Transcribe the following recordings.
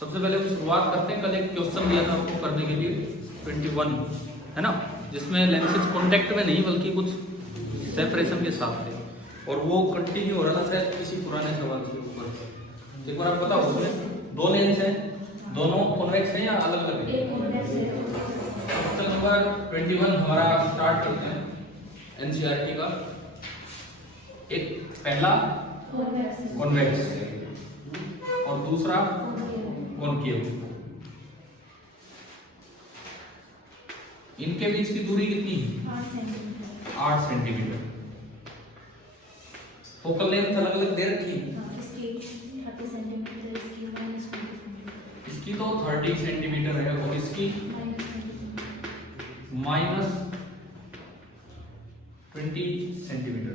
सबसे पहले हम शुरुआत करते हैं। कल एक क्वेश्चन दिया था आपको करने के लिए 21 है ना, जिसमें लेंसेज कॉन्टेक्ट में नहीं बल्कि कुछ सेपरेशन के साथ थे और वो कंटिन्यू हो रहा था शायद किसी पुराने सवाल के ऊपर। एक बार आप बताओ, उसमें दो लेंस हैं, दोनों कॉन्वेक्स हैं या अलग अलग हैं? क्वेश्चन नंबर 21 हमारा स्टार्ट करते हैं एनसीईआरटी का। एक पहला कॉन्वेक्स और दूसरा कॉनकेव। इनके बीच की दूरी कितनी है? 8 सेंटीमीटर। फोकल लेंथ अलग अलग दे रखी है। इसकी तो 30 सेंटीमीटर है और इसकी -20 सेंटीमीटर।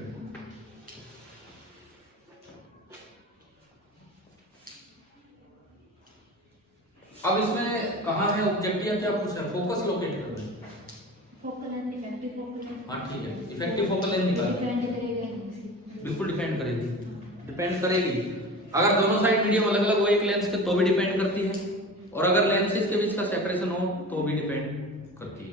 अब इसमें कहाँ है ऑब्जेक्टिव, क्या पूछा है? फोकस लोकेट करना है। हाँ ठीक है, इफेक्टिव फोकल लेंथ निकाल। बिल्कुल डिपेंड करेगी। अगर दोनों साइड मीडियम अलग अलग हो एक लेंस के तो भी डिपेंड करती है, और अगर लेंसेज के बीच का सेपरेशन हो तो भी डिपेंड करती है।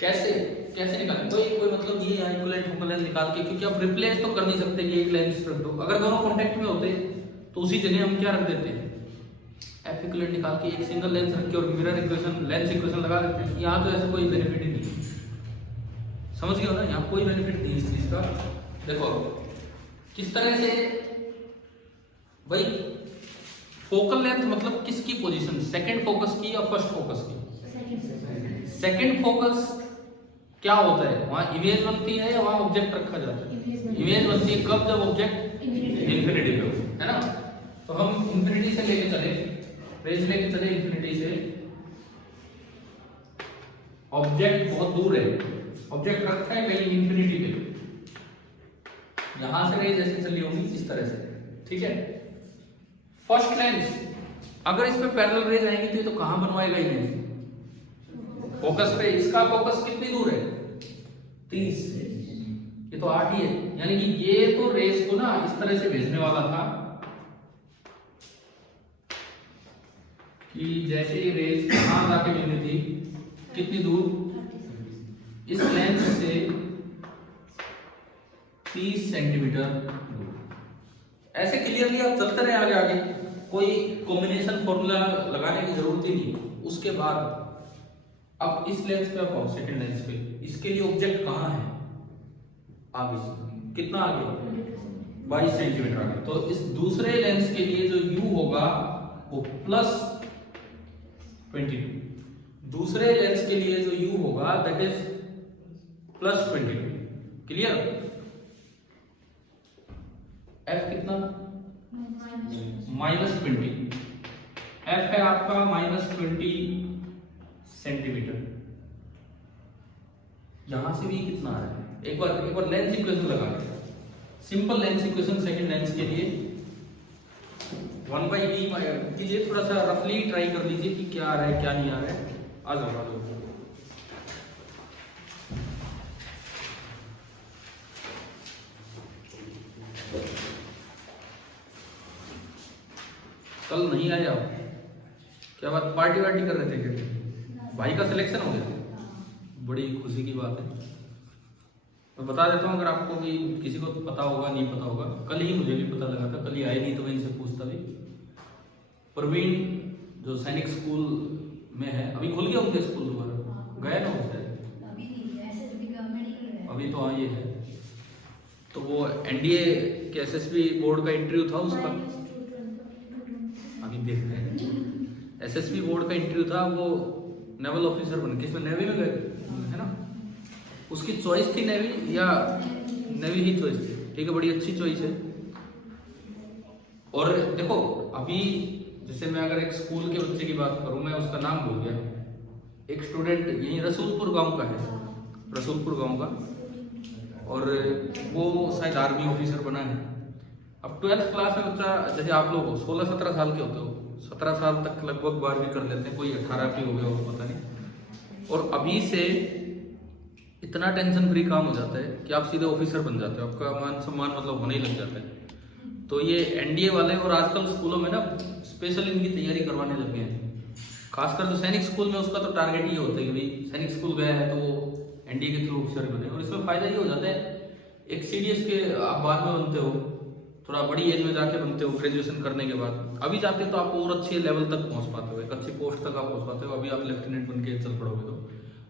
कैसे निकालें? कोई मतलब ये इक्विवेलेंट फोकल लेंथ निकाल के, क्योंकि आप रिप्लेस तो कर नहीं सकते कि एक लेंस रख दो। अगर दोनों कॉन्टेक्ट में होते तो उसी जगह हम क्या रख देते हैं, एफ इक्विवेलेंट निकाल के एक सिंगल लेंस रख के और मिरर इक्वेशन लेंस इक्वेशन लगा देते हैं। यहाँ तो ऐसा कोई बेनिफिट ही नहीं, समझ गए हो ना? यहाँ कोई बेनिफिट नहीं इस चीज का। देखो किस तरह से भाई, फोकल लेंथ मतलब किसकी पोजीशन, सेकंड फोकस की या फर्स्ट फोकस की? सेकंड फोकस क्या होता है, वहां इमेज बनती है या वहां ऑब्जेक्ट रखा जाता है? इमेज बनती है कब? जब ऑब्जेक्ट इंफिनिटी पे हो, है ना? तो हम इंफिनिटी से लेके चले, रेंज लेके चले इंफिनिटी से। ऑब्जेक्ट बहुत दूर है, ऑब्जेक्ट रखा है कहीं इंफिनिटी पे, यहां से रेंज ऐसे चली होगी इस तरह से, ठीक है? फर्स्ट लेंस अगर इस पे पैरेलल रेज आएंगी तो ये तो कहां बनवाएगा इमेज? फोकस पे। इसका फोकस कितनी दूर है? 30। ये तो 8 ही है, यानी कि ये तो रेज को ना इस तरह से भेजने वाला था कि जैसे ये रेज यहां जाके मिलनी थी, कितनी दूर? इस लेंस से 30 सेंटीमीटर दूर। ऐसे क्लियरली आप चलते रहे आगे आगे, कोई कॉम्बिनेशन फॉर्मूला लगाने की जरूरत ही नहीं। उसके बाद अब इस लेंस पे आप सेकंड लेंस पे, इसके लिए ऑब्जेक्ट कहाँ है? आगे। कितना आगे? 22 सेंटीमीटर आगे। तो इस दूसरे लेंस के लिए जो u होगा वो +22। दूसरे लेंस के लिए जो u होगा दैट इज +22। क्लियर? f कितना? -20। f है आपका -20 सेंटीमीटर। यहां से भी कितना आ रहा है? एक बार लेंस इक्वेशन लगा के, simple lens equation second lens के लिए 1/d कीजिए। थोड़ा सा रफली ट्राई कर लीजिए कि क्या आ रहा है क्या नहीं आ रहा है। आ जाओ। कल नहीं आया, क्या बात? पार्टी वार्टी कर रहे थे क्या? भाई का सिलेक्शन हो गया, बड़ी खुशी की बात है। मैं बता देता हूँ, अगर आपको भी किसी को पता होगा नहीं पता होगा। कल ही मुझे भी पता लगा था, कल ही आए नहीं तो मैं इनसे पूछता भी। प्रवीण जो सैनिक स्कूल में है, अभी खुल गया उनके स्कूल दोबारा, गए ना उसे? अभी तो हाँ ये है। तो वो एनडीए के एसएसबी बोर्ड का इंटरव्यू था उसका, अभी देखते हैं। एसएसबी बोर्ड का इंटरव्यू था, वो नेवल ऑफिसर बन के, इसमें नेवी में गए, है ना? उसकी चॉइस थी नेवी या नेवी ही चॉइस थी, ठीक है? बड़ी अच्छी चॉइस है। और देखो अभी जैसे मैं अगर एक स्कूल के बच्चे की बात करूं, मैं उसका नाम भूल गया, एक स्टूडेंट यहीं रसूलपुर गांव का है, रसूलपुर गांव का, और वो शायद आर्मी ऑफिसर बना है। अब 12th क्लास में बच्चा, जैसे आप लोग 16-17 साल के होते हो, 17 साल तक लगभग 12वीं कर लेते हैं, कोई 18 भी हो गया होगा पता नहीं। और अभी से इतना टेंशन फ्री काम हो जाता है कि आप सीधे ऑफिसर बन जाते हो, आपका मान सम्मान मतलब होने ही लग जाता है। तो ये एनडीए वाले और आजकल स्कूलों में ना स्पेशल इनकी तैयारी करवाने लग गए हैं। खासकर जो सैनिक स्कूल में उसका तो टारगेट ये होता है कि भाई सैनिक स्कूल गया है तो वो एनडीए के थ्रू ऑफिसर बने। और इसमें फायदा ये हो जाता है, एक सीडीएस के आप बाद में बनते हो, थोड़ा बड़ी एज में जाके बनते हो ग्रेजुएशन करने के बाद। अभी जाते हो तो आप और अच्छे लेवल तक पहुंच पाते हो, एक अच्छी पोस्ट तक आप पहुंच पाते हो। अभी आप लेफ्टिनेंट बन के चल पड़ोगे तो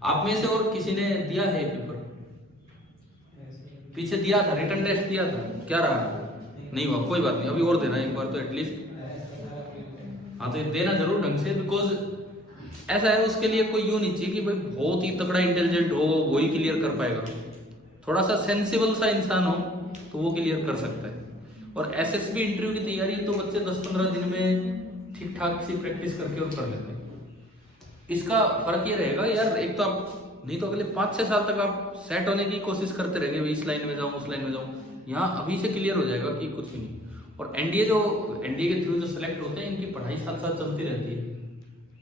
आप में से और किसी ने दिया है पेपर? पीछे दिया था, रिटन टेस्ट दिया था, क्या रहा? नहीं हुआ, कोई बात नहीं, अभी और देना एक बार तो एटलीस्ट। हाँ तो ये देना जरूर ढंग से, बिकॉज ऐसा है उसके लिए कोई यूं नहीं चाहिए कि भाई बहुत ही तगड़ा इंटेलिजेंट हो वही क्लियर कर पाएगा। थोड़ा सा सेंसिबल सा इंसान हो तो वो क्लियर कर सकता है। और एसएसबी इंटरव्यू की तैयारी तो बच्चे 10-15 दिन में ठीक ठाक सी प्रैक्टिस करके और कर लेते हैं। इसका फर्क ये रहेगा यार, एक तो आप नहीं तो अगले 5-6 साल तक आप सेट होने की कोशिश करते रहेंगे, भाई इस लाइन में जाऊं उस लाइन में जाऊं। यहाँ अभी से क्लियर हो जाएगा कि कुछ भी नहीं। और एनडीए के थ्रू जो सिलेक्ट होते हैं इनकी पढ़ाई साथ साथ चलती रहती है।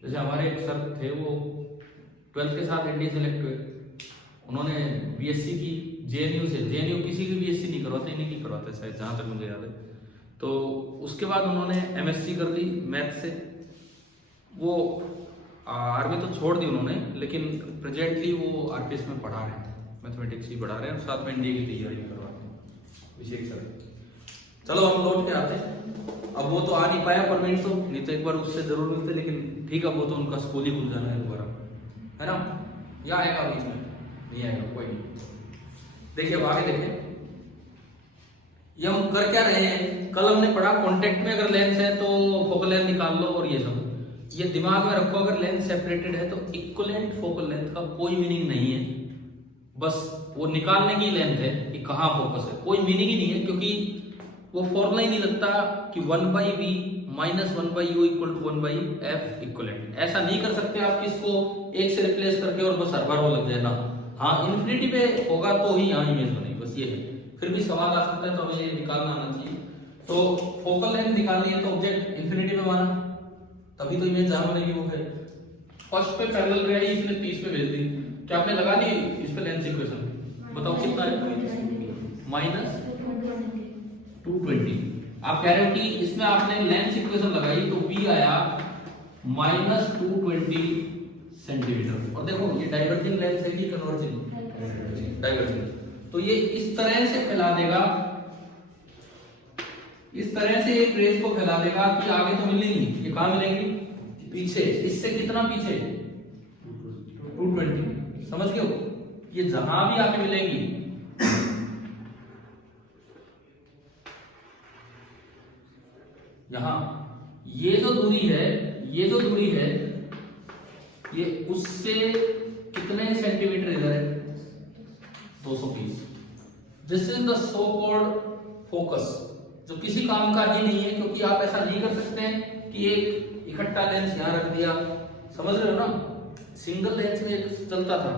जैसे हमारे एक सर थे, वो 12th के साथ एनडीए सेलेक्ट हुए, उन्होंने बीएससी की जेएनयू से। जेएनयू किसी की बीएससी नहीं करवाते, इन्हीं की करवाते शायद, जहाँ तक मुझे याद है। तो उसके बाद उन्होंने एमएससी कर ली मैथ से। वो आर्मी तो छोड़ दी उन्होंने, लेकिन प्रेजेंटली वो आरपीएस में पढ़ा रहे हैं, मैथमेटिक्स ही पढ़ा रहे हैं और साथ में एनडीए की तैयारी करवा रहे हैं विशेष सर। चलो हम लौट के आते हैं। अब वो तो आ नहीं पाया परवीन, तो नहीं तो एक बार उससे जरूर मिलते, लेकिन ठीक है, वो तो उनका स्कूल ही खुल जाना है दोबारा, है ना? या आएगा बीच में? नहीं आएगा, कोई नहीं। देखिए अब आगे देखें, ये हम कर क्या रहे हैं। कल हमने पढ़ा कॉन्टेक्ट में अगर लेंस है तो फोकल लेंथ निकाल लो, और ये सब ये दिमाग में रखो। अगर लेंथ सेपरेटेड है तो इक्विवेलेंट फोकल लेंथ का कोई मीनिंग नहीं है, बस वो निकालने की लेंथ है कि कहाँ फोकस है, कोई मीनिंग ही नहीं है। क्योंकि वो फॉर्मूला ही नहीं लगता कि 1/b minus 1/u equal to 1/f equivalent. ऐसा नहीं कर सकते आप किसको एक से रिप्लेस करके और बस हर बार वो लग जाए ना। हाँ इन्फिनिटी पे होगा तो ही यहाँ इमेज बनेगी, बस ये है। फिर भी सवाल आ सकता है तो हमें ये निकालना आना चाहिए। तो फोकल लेंथ निकालनी है तो ऑब्जेक्ट इन्फिनिटी में माना, तभी तो इमेज जहां बनेगी वो है। फर्स्ट पे पैरेलल रे आई, इसने 30 पे भेज दी। क्या आपने लगा दी इस पे लेंस इक्वेशन? बताओ कितना है? -220। आप कह रहे हो कि इसमें आपने लेंस इक्वेशन लगाई तो v आया -220 सेंटीमीटर। और देखो ये डाइवर्जिंग लेंस है कि कन्वर्जिंग? डाइवर्जिंग। तो ये इस तरह से फैला देगा, इस तरह से एक रेस को फैला देगा कि आगे तो मिलेगी। ये कहां मिलेंगी? पीछे। इससे कितना पीछे? 220। समझ गए हो? ये जहां भी आके मिलेंगी, यहां ये जो दूरी है, ये जो दूरी है, ये उससे कितने सेंटीमीटर इधर है? 220। This is the so called focus, जो किसी काम का ही नहीं है। क्योंकि आप ऐसा नहीं कर सकते हैं कि एक इकट्ठा लेंस यहां रख दिया, समझ रहे हो ना? सिंगल लेंस में एक चलता था,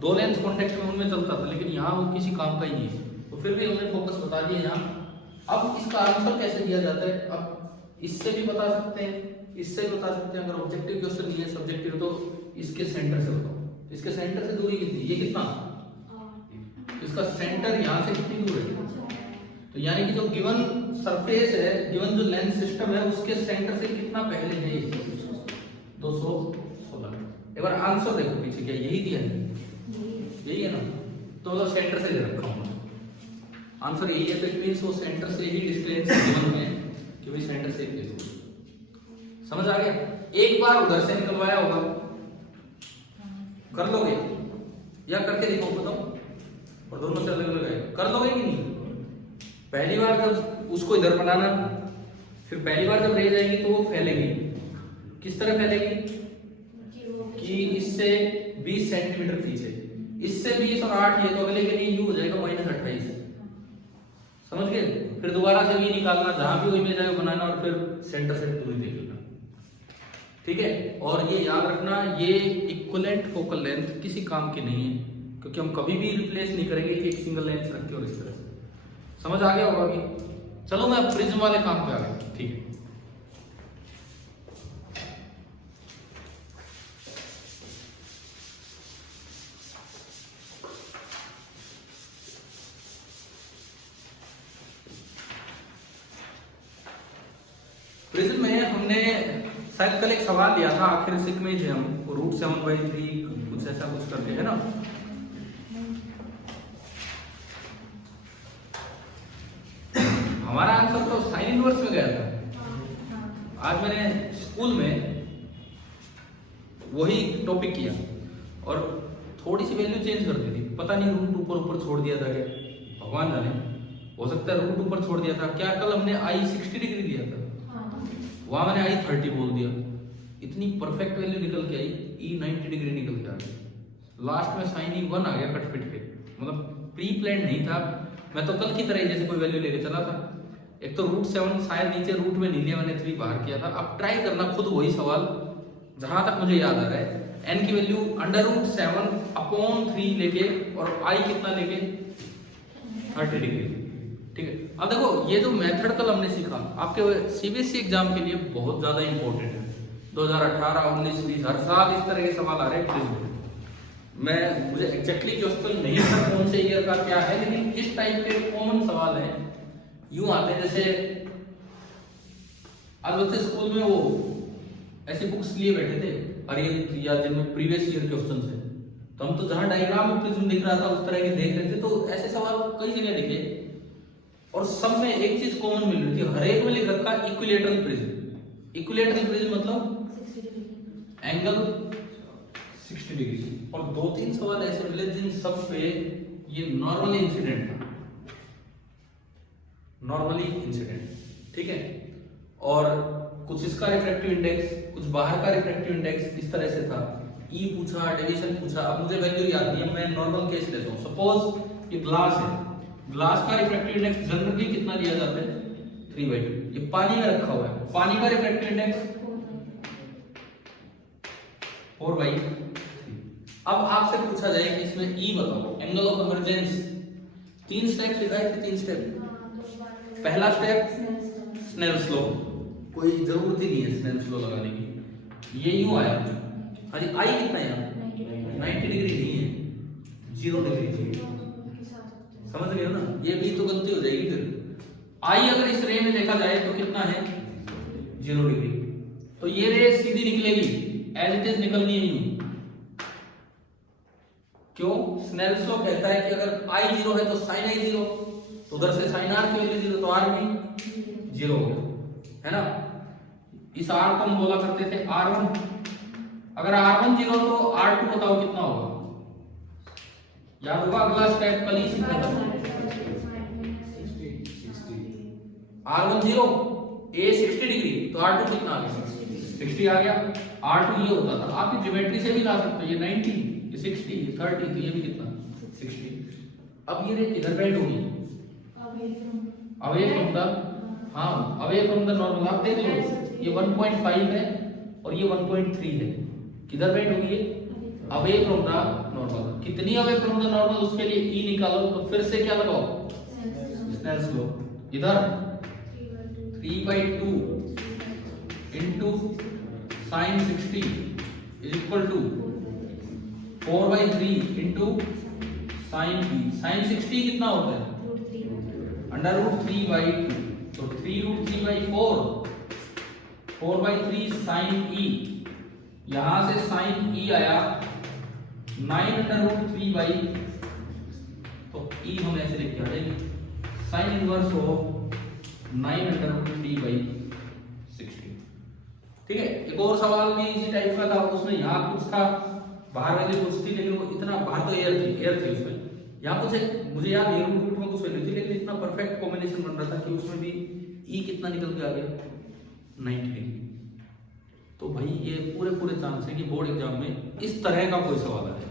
2 लेंस कॉन्टेक्ट में उनमें चलता था, लेकिन यहाँ वो किसी काम का ही नहीं है। तो फिर भी हमने फोकस बता दिया यहाँ। अब इसका आंसर कैसे दिया जाता है? अब इससे भी बता सकते हैं, इससे भी बता सकते हैं। अगर ऑब्जेक्टिव क्वेश्चन नहीं है, सब्जेक्टिव, तो इसके सेंटर से बताओ। इसके सेंटर से दूरी कितनी? ये कितना? इसका सेंटर यहाँ से कितनी दूर है? तो यानी कि जो गिवन सरफेस है, गिवन जो लेंस सिस्टम है, उसके सेंटर से कितना पहले है? 216। एक बार आंसर देखो पीछे, क्या यही दिया है? यही है ना? तो मतलब सेंटर से ले रखा हूं आंसर यही है। तो इट मींस वो सेंटर से ही डिस्टेंस गिवन है कि भाई सेंटर से ही देखो। समझ आ गया? एक बार उधर से निकलवाया होगा, कर लोगे या करके दिखाओ, बताओ? और दोनों से अलग अलग है, कर लोगे कि नहीं? पहली बार जब उसको इधर बनाना, फिर पहली बार जब रह जाएगी तो वो फैलेगी। किस तरह फैलेगी? कि इससे 20 सेंटीमीटर पीछे, इससे 20 और 8, ये तो अगले के लिए यू हो जाएगा -28। समझ गए? फिर दोबारा से भी निकालना, जहां भी वो इमेज आए बनाना, और फिर सेंटर से दूरी देख लेना। ठीक है? और ये याद रखना, ये इक्विवेलेंट फोकल लेंथ किसी काम की नहीं है, क्योंकि हम कभी भी रिप्लेस नहीं करेंगे कि एक सिंगल लेंस रख के और इस तरह से। समझ आ गया होगा अभी? चलो मैं प्रिज्म वाले काम पे आ गया। ठीक है, प्रिज्म में हमने शायद कल एक सवाल लिया था, आखिर सिक में थे हम, √7/3 कुछ ऐसा कुछ करके, है ना। हमारा आंसर तो साइन इनवर्स में गया था। आज मैंने स्कूल में वही टॉपिक किया और थोड़ी सी वैल्यू चेंज कर दी थी, पता नहीं रूट ऊपर छोड़ दिया था क्या, भगवान जाने, हो सकता है रूट ऊपर छोड़ दिया था क्या। कल हमने आई 60 डिग्री दिया था, वहां मैंने आई 30 बोल दिया, इतनी परफेक्ट वैल्यू निकल के आई, ई 90 डिग्री निकल के आ गई, लास्ट में साइन ई 1 आ गया कट पिट के, मतलब प्री प्लान नहीं था। मैं तो कल की तरह ही जैसे कोई वैल्यू लेके चला था। एक तो √7 शायद नीचे रूट में नहीं लिया मैंने, 3 बाहर किया था। अब ट्राई करना खुद वही सवाल, जहां तक मुझे याद आ रहा है, n की वैल्यू √7/3 लेके और i कितना लेके 30 डिग्री, ठीक है। अब देखो ये जो मेथड कल हमने सीखा आपके सीबीएसई एग्जाम के लिए बहुत ज्यादा इंपॉर्टेंट है। 2018, 19, 20 हर साल इस तरह के सवाल आ रहे हैं। मुझे एग्जैक्टली क्वेश्चन नहीं पता कौन से ईयर का क्या है, लेकिन इस टाइप के कॉमन सवाल हैं, यूं आते हैं जैसे आज बच्चे स्कूल में वो ऐसी बुक्स लिए बैठे थे अरिहंत या जिनमें प्रीवियस ईयर क्वेश्चन है, तो हम तो जहां डायग्राम में प्रिज्म दिख रहा था उस तरह के देख रहे थे, तो ऐसे सवाल कई जगह दिखे और सब में एक चीज कॉमन मिल रही थी, हर एक में लिख रखा इक्विलेटरल प्रिज्म। इक्विलेटरल प्रिज्म मतलब एंगल 60 डिग्री, और 2-3 सवाल ऐसे मिले जिन सब पे ये नॉर्मली इंसिडेंट था, नॉर्मली इंसिडेंट, ठीक है। और कुछ इसका रिफ्रैक्टिव इंडेक्स, कुछ बाहर का रिफ्रैक्टिव इंडेक्स, इस तरह से था। ई पूछा, डेविएशन पूछा, अब मुझे वैल्यू याद नहीं है, मैं नॉर्मल केस लेता हूं। सपोज ये ग्लास है, ग्लास का रिफ्रैक्टिव इंडेक्स जनरली कितना लिया जाता है 3/2। ये पानी में रखा हुआ है, पानी का रिफ्रैक्टिव इंडेक्स 4/3। अब आपसे पूछा जाए कि इसमें ई बताओ, एंगल ऑफ कन्वर्जेंस, 3 स्टेप सिखाए थे, 3 स्टेप। पहला स्टेप स्नेल्स लॉ, कोई जरूरत ही नहीं है स्नेल्स लॉ लगाने की, ये यूं आया। हाँ जी, आई कितना है 90 डिग्री नहीं है, 0 डिग्री, समझ गए ना। ये भी तो गलती हो जाएगी फिर। आई अगर इस रे में देखा जाए तो कितना है 0 डिग्री, तो ये रे सीधी निकलेगी, एज इट इज निकलनी है यूं। क्यों? स्नेल्स लॉ कहता है कि अगर आई 0 है तो साइन आई 0, तो उधर से साइन आर की वैल्यू 0, तो आर भी 0 हो गया, है ना। इस आर को हम बोला करते थे R1। अगर R1 0 तो R2 बताओ कितना होगा, याद होगा अगला स्टेप कल ही सीखा था। R1 0, A 60 डिग्री, तो R2 कितना आ गया 60 आ गया। R2 ये होता था, आप ज्योमेट्री से भी ला सकते हो, ये 90, ये 60, ये 30, तो ये भी कितना 60। अब ये रे किधर बेंड होगी, अवे फ्रॉम द, हाँ अवे फ्रॉम द नॉर्मल। आप देख लो ये 1.5 है और ये 1.3 है, किधर बेंड होगी ये अवे फ्रॉम द नॉर्मल। कितनी अवे फ्रॉम द नॉर्मल उसके लिए ई निकालो, तो फिर से क्या लगाओ स्नेल्स लॉ। इधर 3/2 into sin 60 is equal to 4/3 into sin b। sin 60 कितना होता है √3/2, तो 3√3/4, 4/3 sin e, यहां से sin e आया 9√3/, तो e हम ऐसे लिख के आ जाएंगे sin इनवर्स हो 9√3/60। ठीक है। एक और सवाल भी इसी टाइप का था, उसमें यहाँ कुछ था, बाहर वाली कुछ थी, लेकिन वो इतना बाहर तो एयर थी उसमें, यहाँ कुछ मुझे याद नहीं रूट में कुछ वैल्यू थी, लेकिन इतना परफेक्ट कॉम्बिनेशन बन रहा था कि उसमें भी ई कितना निकल के आ गया 90 डिग्री। तो भाई ये पूरे चांस है कि बोर्ड एग्जाम में इस तरह का कोई सवाल आए,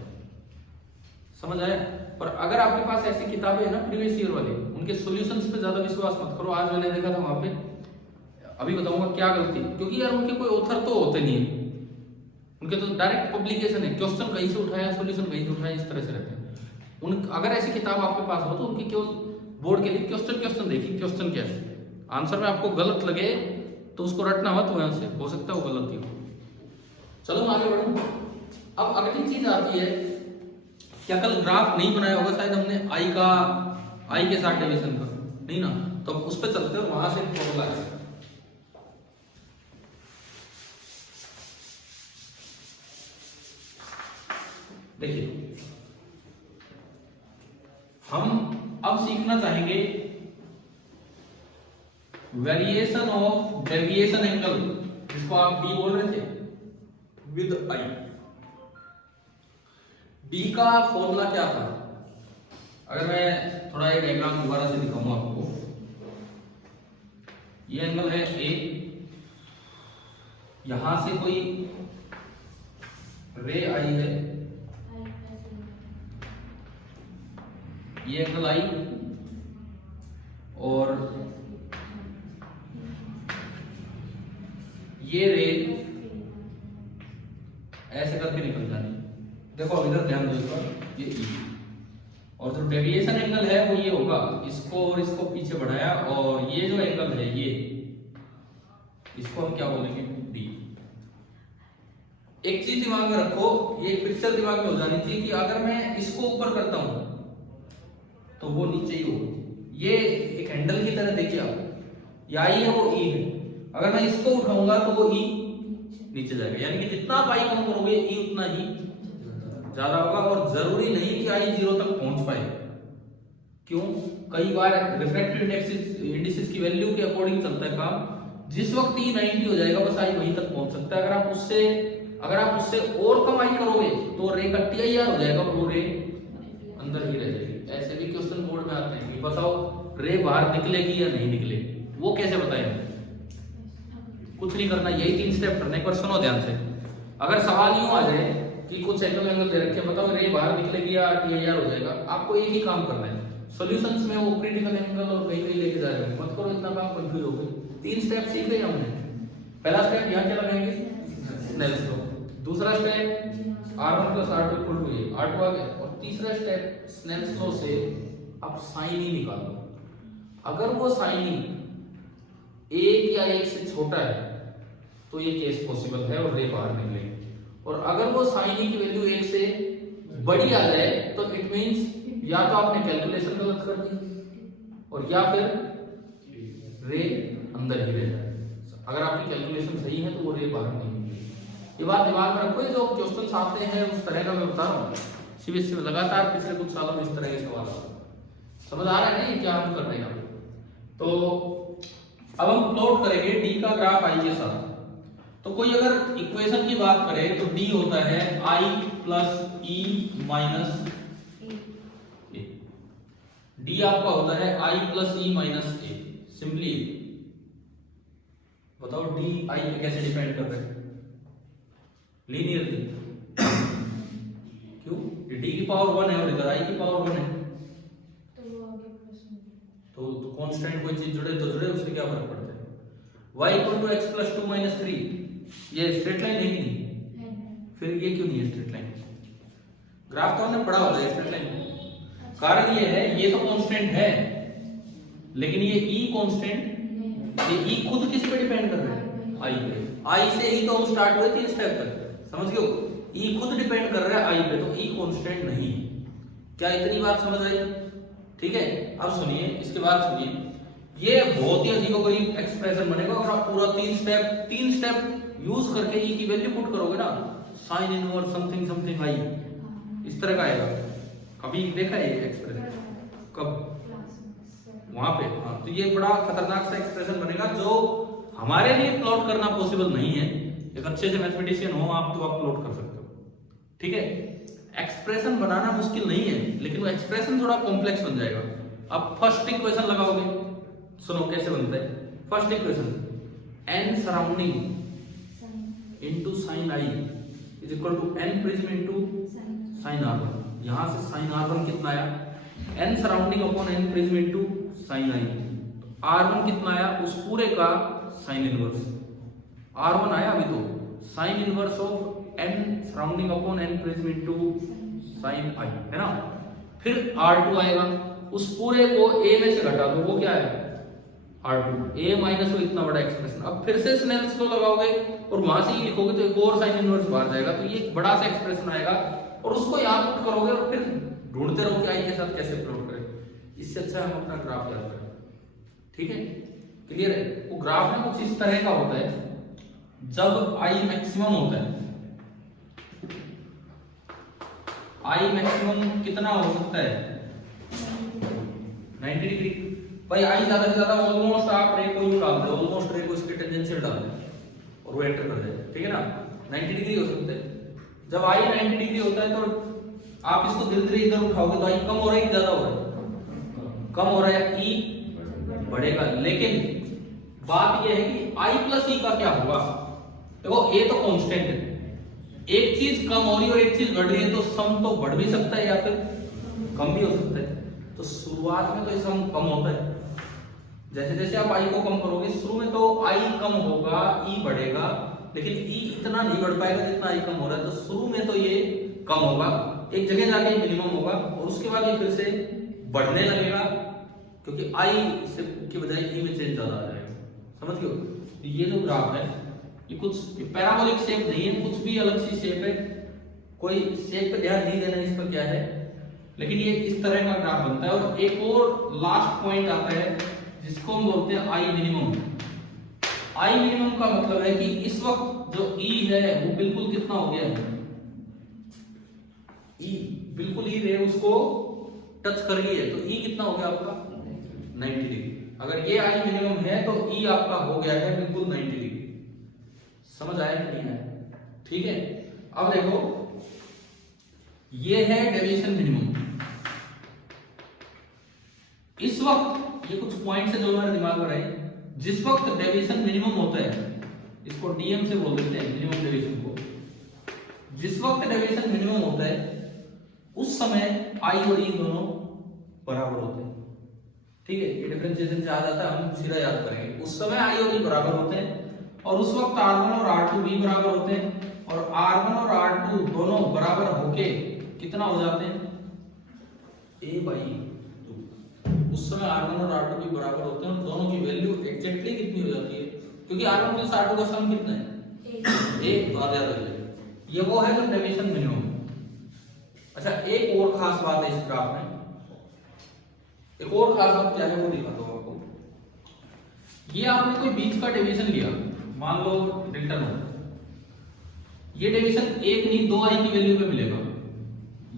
समझ आया। पर अगर आपके पास ऐसी किताबें है ना प्रीवियस ईयर वाली, उनके सॉल्यूशंस पे ज्यादा विश्वास मत करो। आज मैंने देखा था वहां पे, अभी बताऊंगा क्या गलती, क्योंकि यार उनके कोई ऑथर तो होते नहीं है, उनके तो डायरेक्ट पब्लिकेशन है, क्वेश्चन कहीं से उठाया सॉल्यूशन कहीं से उठाया, इस तरह से रहते हैं। अगर ऐसी किताब आपके पास हो तो उनकी केवल बोर्ड के लिए क्वेश्चन देखिए, क्वेश्चन क्या है, आंसर में आपको गलत लगे तो उसको रटना मत, वहां से हो सकता है वो गलत ही हो। चलो आगे बढ़ो। अब अगली चीज आती है, क्या कल ग्राफ नहीं बनाया होगा शायद हमने आई के साथ डेविएशन का, नहीं ना, तो उस पर चलते हैं, वहां से फॉर्मूला है। देखिए हम अब सीखना चाहेंगे वेरिएशन ऑफ डेविएशन एंगल, जिसको आप डी बोल रहे थे, विद आई। डी का फॉर्मूला क्या था? अगर मैं थोड़ा एक डायग्राम दोबारा से दिखाऊंगा आपको, ये एंगल है ए, यहां से कोई रे आई है, ये एंगल आई, और ये रे ऐसे करके निकल जानी। देखो इधर ध्यान दो इस पर, ये ई, और जो डेविएशन एंगल है वो ये होगा, इसको और इसको पीछे बढ़ाया, और ये जो एंगल है ये, इसको हम क्या बोलेंगे? डी। एक चीज दिमाग में रखो, ये पिक्चर दिमाग में हो जानी चाहिए कि अगर मैं इसको ऊपर करता हूं तो वो नीचे ही होगा। ये एक हैंडल की तरह देखिए आप, या आई है वो ई है, अगर मैं इसको उठाऊंगा तो वो ई नीचे जाएगा, यानी कि जितना आप आई कम करोगे ई उतना ही ज्यादा होगा। और जरूरी नहीं कि आई 0 तक पहुंच पाए। क्यों? कई बार रिफ्रैक्टिव इंडिसेस की वैल्यू के अकॉर्डिंग चलता है काम। जिस वक्त ई 90 हो जाएगा बस आई वहीं तक पहुंच सकता है। अगर आप उससे और कम आई करोगे तो रे का TIR हो जाएगा, वो रे अंदर ही रह जाएगी। ऐसे भी क्वेश्चन बोर्ड में आते हैं कि बताओ रे बाहर निकलेगी या नहीं निकलेगी, वो कैसे बताएं? कुछ नहीं करना, यही 3 स्टेप करने। एक बार सुनो ध्यान से। अगर सवाल यूं आ जाए कि कुछ एंगल दे रखे, बताओ रे बाहर निकलेगी या TIR हो जाएगा, आपको एक ही काम करना है। सॉल्यूशंस में वो क्रिटिकल एंगल और कहीं कहीं लेके जा रहे हो, मत करो इतना काम, कंफ्यूज हो गए। 3 स्टेप सीख गए हमने। पहला स्टेप यहाँ क्या लगाएंगे? Snell's law. दूसरा स्टेप R1 + R2 = ये, R2 आ गया। और तीसरा स्टेप स्नेल्स लॉ से आप साइन ही निकालो। अगर वो साइन ही 1 या 1 से छोटा है तो ये केस पॉसिबल है और रे बाहर निकलेगी। और अगर वो साइन ई की वैल्यू 1 से बड़ी आ जाए तो इट मींस या तो आपने कैलकुलेशन गलत कर दी और या फिर रे अंदर ही रह जाए। अगर आपकी कैलकुलेशन सही है तो वो रे बाहर नहीं निकलेगी। ये बात दिमाग में रखो। जो क्वेश्चंस आते हैं उस तरह का मैं बता रहा हूँ, सीबीएसई में लगातार पिछले कुछ सालों में इस तरह के सवाल आते हैं। समझ आ रहा है ना क्या हम कर रहे हैं? तो अब हम प्लॉट करेंगे डी का ग्राफ आई के साथ। तो कोई अगर इक्वेशन की बात करे तो डी होता है I + E - A। डी आपका होता है I + E - A। सिंपली बताओ डी आई पे कैसे डिपेंड कर रहे हैं? लीनियरली। क्यों? डी की पावर 1 है और इधर आई की पावर 1 है, तो कांस्टेंट कोई चीज जुड़े तो जुड़े, उससे क्या फर्क पड़ता है? y = x + 2 - 3, ये स्ट्रेट लाइन है नहीं? फिर ये क्यों नहीं है स्ट्रेट लाइन? ग्राफ तो हमने पढ़ा होगा स्ट्रेट लाइन। कारण ये है, ये तो कांस्टेंट है लेकिन ये e कांस्टेंट, ये e खुद किस पे डिपेंड कर रहा है? i पे। i से ही तो हम स्टार्ट हुए 3 स्टेप तक, समझ गए हो? e खुद डिपेंड कर रहा है i पे, तो e कांस्टेंट नहीं है। क्या इतनी बात समझ आई? ठीक है। अब सुनिए, इसके बाद सुनिए, ये बहुत ही अजीबोगरीब एक्सप्रेशन बनेगा और आप पूरा 3 स्टेप यूज करके ई की वैल्यू पुट करोगे ना, sine inverse something something I, इस तरह का आएगा। कभी देखा है ये एक्सप्रेशन? कब? वहां पे। हाँ, तो ये बड़ा खतरनाक सा एक्सप्रेशन बनेगा जो हमारे लिए प्लॉट करना पॉसिबल नहीं है। एक अच्छे से मैथमेटिशियन हो आप तो आप प्लॉट कर सकते हो। ठीक है, एक्सप्रेशन बनाना मुश्किल नहीं है लेकिन वो एक्सप्रेशन थोड़ा कॉम्प्लेक्स बन जाएगा। अब फर्स्ट इक्वेशन लगाओगे, सुनो कैसे बनता है। First equation n surrounding into sin i = n prism into sin r1। यहां से sin r1 कितना आया? n surrounding upon n prism into sin i। r1 कितना आया? उस पूरे का sin इनवर्स। r1 आया अभी तो, sin inverse of n surrounding upon n prism into sin i, है ना। फिर r2 आएगा, उस पूरे को a में से घटा दो, वो क्या है? R2। a माइनस वो इतना बड़ा एक्सप्रेशन। अब फिर से स्नेल्स लॉ लगाओगे और वहां से ही लिखोगे तो एक और साइन इनवर्स बाहर जाएगा, तो ये एक बड़ा सा एक्सप्रेशन आएगा और उसको याद पुट करोगे और फिर ढूंढते रहो कि आई के साथ कैसे प्लॉट करें। इससे अच्छा हम अपना ग्राफ याद करें। ठीक है, क्लियर है? वो ग्राफ में कुछ इस तरह का होता है, जब आई मैक्सिमम होता है आई मैक्सिमम कितना हो सकता है 90 डिग्री। भाई आई ज्यादा से ज्यादा ऑलमोस्ट आप रे को यूं डाल दो, ऑलमोस्ट रे को इसके टेंजेंशियल डाल दो और वो एंटर कर जाए, ठीक है ना। 90 डिग्री हो सकता है। जब आई 90 डिग्री होता है तो आप इसको धीरे धीरे इधर उठाओगे तो आई कम हो रहा है कि ज्यादा हो रहा है? कम हो रहा है, ई बढ़ेगा। लेकिन बात यह है कि आई प्लस ई का क्या होगा। देखो ए तो कांस्टेंट है, एक चीज कम हो रही है और एक चीज बढ़ रही है तो सम तो बढ़ भी सकता है या फिर कम भी हो सकता है। तो शुरुआत में तो सम कम होता है, जैसे जैसे आप आई को कम करोगे शुरू में तो आई कम होगा, ई बढ़ेगा, लेकिन ई इतना नहीं बढ़ पाएगा जितना आई कम हो रहा है। तो शुरू में तो ये कम होगा, एक जगह जाके मिनिमम होगा और उसके बाद ये फिर से बढ़ने लगेगा क्योंकि आई से की बजाय ई में चेंज ज्यादा आ जाएगा। समझ गए? ये जो ग्राफ है ये कुछ पैराबोलिक शेप नहीं है, कुछ भी अलग सी शेप है, कोई शेप पे ध्यान नहीं देना इस पर क्या है, लेकिन ये इस तरह का ग्राफ बनता है। और एक और लास्ट पॉइंट आता है जिसको हम बोलते हैं आई मिनिमम। आई मिनिमम का मतलब है कि इस वक्त जो ई है वो बिल्कुल कितना हो गया है, ई बिल्कुल ई रे उसको टच कर रही है, तो ई कितना हो गया आपका 90 डिग्री। अगर ये आई मिनिमम है तो ई आपका हो गया है बिल्कुल 90 डिग्री। समझ आया कि नहीं आया? ठीक है, अब देखो ये है डेविएशन मिनिमम। इस वक्त ये कुछ पॉइंट है जो हमारे दिमाग में रहे, जिस वक्त डेविएशन मिनिमम होता है, इसको डीएम से बोल देते हैं मिनिमम डेविएशन को। जिस वक्त डेविएशन मिनिमम होता है उस समय आई और ई दोनों बराबर होते हैं। ठीक है, ये डिफरेंशिएशन से आ जाता है, हम सीधा याद करेंगे। उस समय आई और ई बराबर होते हैं और उस वक्त R1 और R2 भी बराबर होते हैं और R1 और R2 दोनों बराबर होके कितना हो जाते हैं A/2। उस समय R1 और R2 भी बराबर होते हैं और दोनों की वैल्यू एग्जैक्टली कितनी हो जाती है, क्योंकि R1 प्लस R2 का सम कितना है 1, तो आ जाता है। ये वो है जो डेविएशन मिनिमम। अच्छा, एक और खास बात है इस ग्राफ में, एक और खास बात क्या है वो दिखाता हूं आपको। ये आपने कोई बीच का डेविएशन लिया, मान लो डेल्टा नो, ये डेविएशन एक नहीं 2 आई की वैल्यू पे मिलेगा।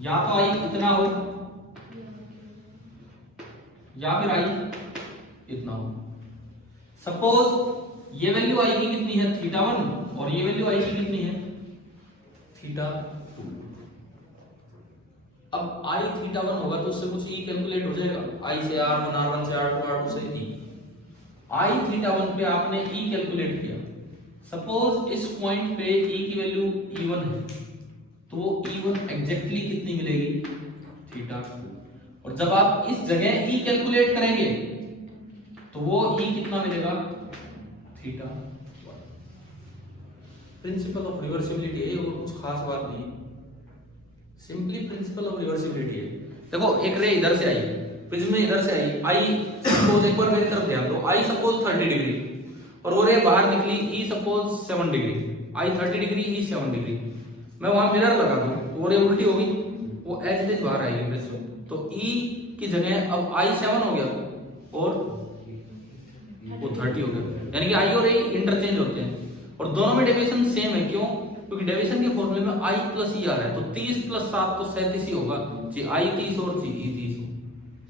या तो आई इतना हो या फिर आई इतना हो। सपोज ये वैल्यू आई की कितनी है θ1 और ये वैल्यू आई की कितनी है θ2। अब आई θ1 होगा तो उससे कुछ ई कैलकुलेट हो जाएगा, आई से R1, R1 से R2, R2 से ई। आई θ1 पे आपने ई कैलकुलेट किया, सपोज इस पॉइंट पे ई की वैल्यू E1 है तो E1 एग्जैक्टली कितनी मिलेगी θ2। और जब आप इस जगह ई कैलकुलेट करेंगे तो वो ई कितना मिलेगा θ1। प्रिंसिपल ऑफ रिवर्सिबिलिटी है, और कुछ खास बात नहीं है, सिंपली प्रिंसिपल ऑफ रिवर्सिबिलिटी है। देखो एक रे इधर से आई, प्रिज्म में इधर से आई सपोज एक बार मेरी तरफ ध्यान दो, आई सपोज 30 डिग्री और वो रे बाहर निकली ई सपोज 7 डिग्री, आई 30 डिग्री ई 7 डिग्री। मैं वहां मिरर लगा दूं तो वो रे उल्टी होगी, वो एज इट इज बाहर आएगी प्रिज्म, तो ई की जगह अब आई 7 हो गया और वो 30 हो गया, यानी कि आई और ए इंटरचेंज होते हैं और दोनों में डेविएशन सेम है। क्यों? क्योंकि डेविएशन के फॉर्मूले में आई प्लस ई आ रहा है, तो 30 प्लस 7 तो 37 ही होगा, जी आई 30 और जी ई 30 हो।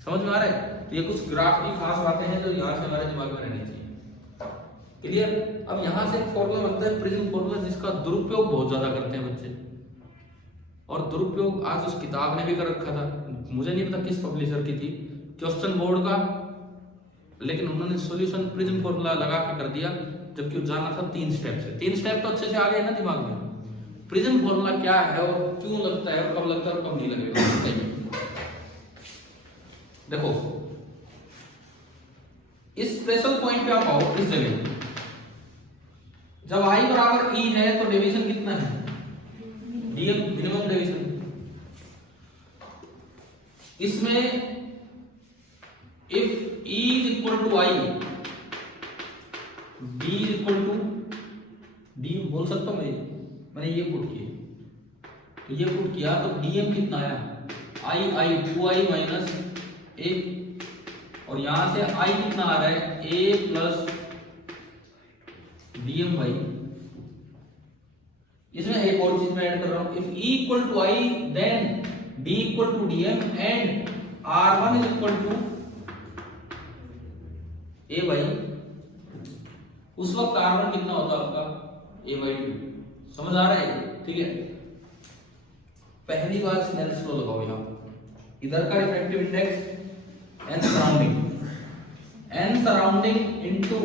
समझ में आ रहा है? तो ये कुछ ग्राफ की खास बातें हैं जो यहाँ से हमारे दिमाग में रहनी चाहिए। क्लियर? अब यहाँ से एक फॉर्मूला बनता है प्रिज्म फॉर्मूला, जिसका दुरुपयोग बहुत ज्यादा करते हैं बच्चे, और दुरुपयोग आज उस किताब ने भी कर रखा था, मुझे नहीं पता किस पब्लिशर की थी, क्वेश्चन बोर्ड का, लेकिन उन्होंने सॉल्यूशन प्रिज्म फॉर्मूला लगा के कर दिया, जबकि जाना था 3 स्टेप से। 3 स्टेप तो अच्छे से आ गए ना दिमाग में। प्रिज्म फॉर्मूला क्या है और क्यों लगता है और कब लगता है और कब नहीं लगेगा। देखो इस स्पेशल पॉइंट पे आप आओ, इस जगह जब आई बराबर ई है तो डेविएशन कितना है डीएम, मिनिमम डेविएशन। इसमें if E is equal to I, D is equal to D बोल सकता हूं मैंने ये पुट किया, तो ये पुट किया तो डीएम कितना आया आई आई 2i माइनस ए, और यहां से आई कितना आ रहा है ए प्लस डीएम बाई। इसमें एक और चीज मैं ऐड कर रहा हूं, if E equal to I then D equal to DM and R1 is equal to A by, उस वक्त R1 कितना होता है आपका A/2। समझ आ रहा है? ठीक है, पहली बार स्नेल्स लॉ लगाओ यहां, इधर का refractive index n surrounding into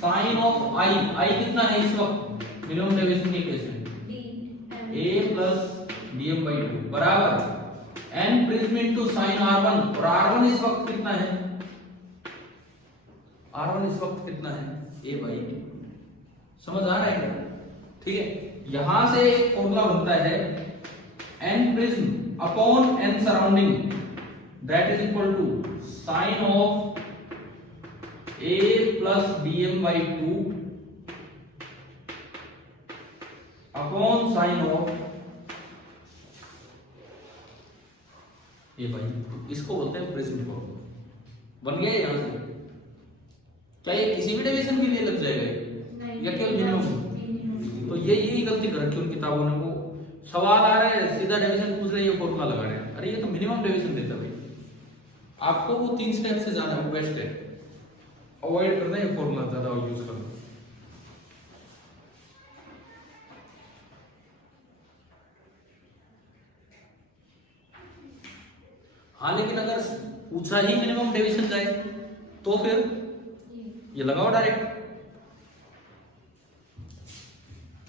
sine of I कितना है इस वक्त मिनिमम डेविएशन की केस में A प्लस dm/2 बराबर n prism into sine R1, और R1 इस वक्त कितना है, R1 इस वक्त कितना है A/2। समझ आ रहा है? ठीक है, यहां से एक फॉर्मूला बनता है n prism upon n surrounding, that is equal to sine of A plus dm/2 upon sine of A/2। इसको बोलते हैं प्रिज्म फॉर्मूला। बन गया यहां से? क्या ये किसी भी डेविएशन के लिए लग जाएगा या केवल मिनिमम? तो यही गलती कर रखी उन किताबों ने, वो सवाल आ रहा है सीधा डेविएशन पूछ रहे हैं, ये फॉर्मूला लगा रहे हैं। अरे ये तो मिनिमम डेविएशन देता है भाई, आपको वो 3 स्टेप से जाना है, वो बेस्ट है। अवॉइड करना है फॉर्मूला ज्यादा यूज करना। हाँ, लेकिन अगर पूछा ही मिनिमम डेविएशन जाए तो फिर ये लगाओ डायरेक्ट।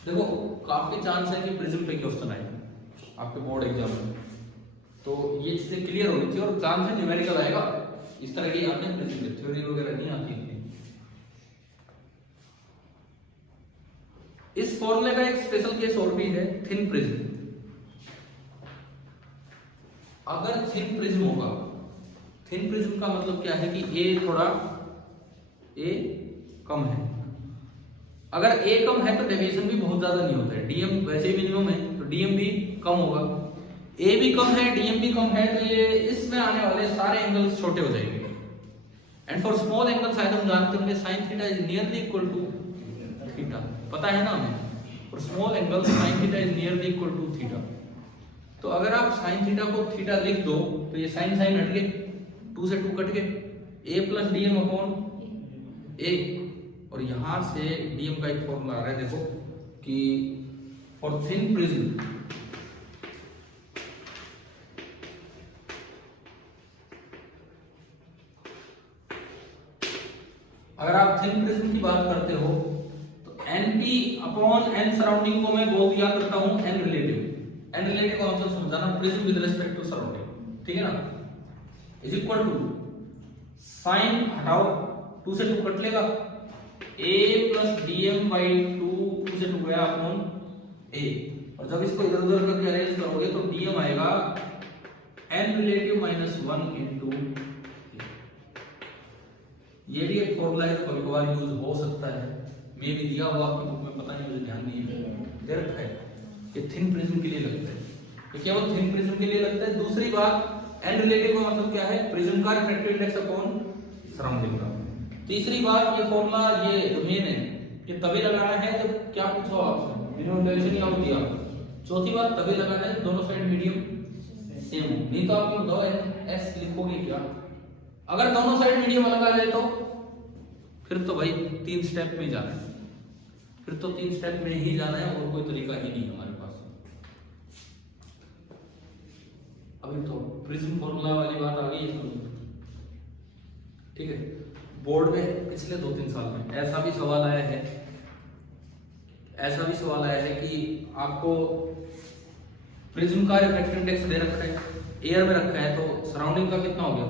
देखो काफी चांस है कि प्रिज्म पे क्वेश्चन आए आपके बोर्ड एग्जाम में, तो ये चीजें क्लियर होनी चाहिए। और चांस है न्यूमेरिकल आएगा, इस तरह की आपने प्रिज्म की थ्योरी वगैरह नहीं आती है। इस फॉर्मूले का एक स्पेशल केस और भी है, थिन प्रिज्म। अगर थिन प्रिज्म होगा, थिन प्रिज्म का मतलब क्या है कि ए थोड़ा ए कम है। अगर ए कम है तो डेविएशन भी बहुत ज्यादा नहीं होता है, डीएम वैसे ही मिनिमम है तो डीएम भी कम होगा। ए भी कम है, डीएम भी कम है, तो ये इसमें आने वाले सारे एंगल्स छोटे हो जाएंगे। एंड फॉर स्मॉल एंगल शायद हम जानते होंगे sine theta is nearly equal to theta, पता है ना हमें। और small angle sine theta is nearly equal to theta. तो अगर आप साइन थीटा को थीटा लिख दो तो ये साइन साइन हट गए, 2 से 2 कट गए, a plus DM upon a। और यहां से डीएम का एक फॉर्मूला आ रहा है, देखो कि फॉर थिन प्रिज्म अगर आप थिन प्रिज्म की बात करते हो तो np अपॉन n सराउंडिंग को मैं बोल दिया करता हूं n रिलेटिव। n रिलेटिव का मतलब समझाना, prism with respect to surrounding, ठीक है ना, इज इक्वल टू साइन हटाओ, 2 से 2 कट लेगा, a प्लस dm/2 2 से 2 गया अपॉन a। और जब इसको इधर उधर करके अरेंज करोगे तो dm आएगा n रिलेटिव माइनस 1 इंटू। ये भी एक फॉर्मूला है, कभी कभार यूज हो सकता है, मे भी दिया हुआ आपकी बुक में, पता नहीं, मुझे ध्यान नहीं है, दे रखा है। ये थिन प्रिज्म के लिए लगता है, तो क्या वो थिन प्रिज्म के लिए लगता है। दूसरी बात, n रिलेटिव का मतलब क्या है, प्रिज्म का रिफ्रैक्टिव इंडेक्स अपॉन सराउंडिंग का। तीसरी बात, ये फॉर्मूला ये जो मेन है ये तभी लगाना है जब क्या पूछो आपसे, मिनिमम डेविएशन या दिया। चौथी बात, तभी लगाना है दोनों साइड मीडियम सेम हो, नहीं तो आप बताओ s लिखोगे क्या। अगर दोनों साइड मीडियम अलग आ जाए तो फिर तो भाई 3 स्टेप में जाना है, फिर तो 3 स्टेप में ही जाना है, और कोई तरीका ही नहीं हमारे पास। अभी तो प्रिज्म फॉर्मूला वाली बात आ गई है, ठीक है। बोर्ड में पिछले 2-3 साल में ऐसा भी सवाल आया है, कि आपको प्रिज्म का रिफ्रैक्टिव इंडेक्स दे रखा है, एयर में रखा है, तो सराउंडिंग का कितना हो गया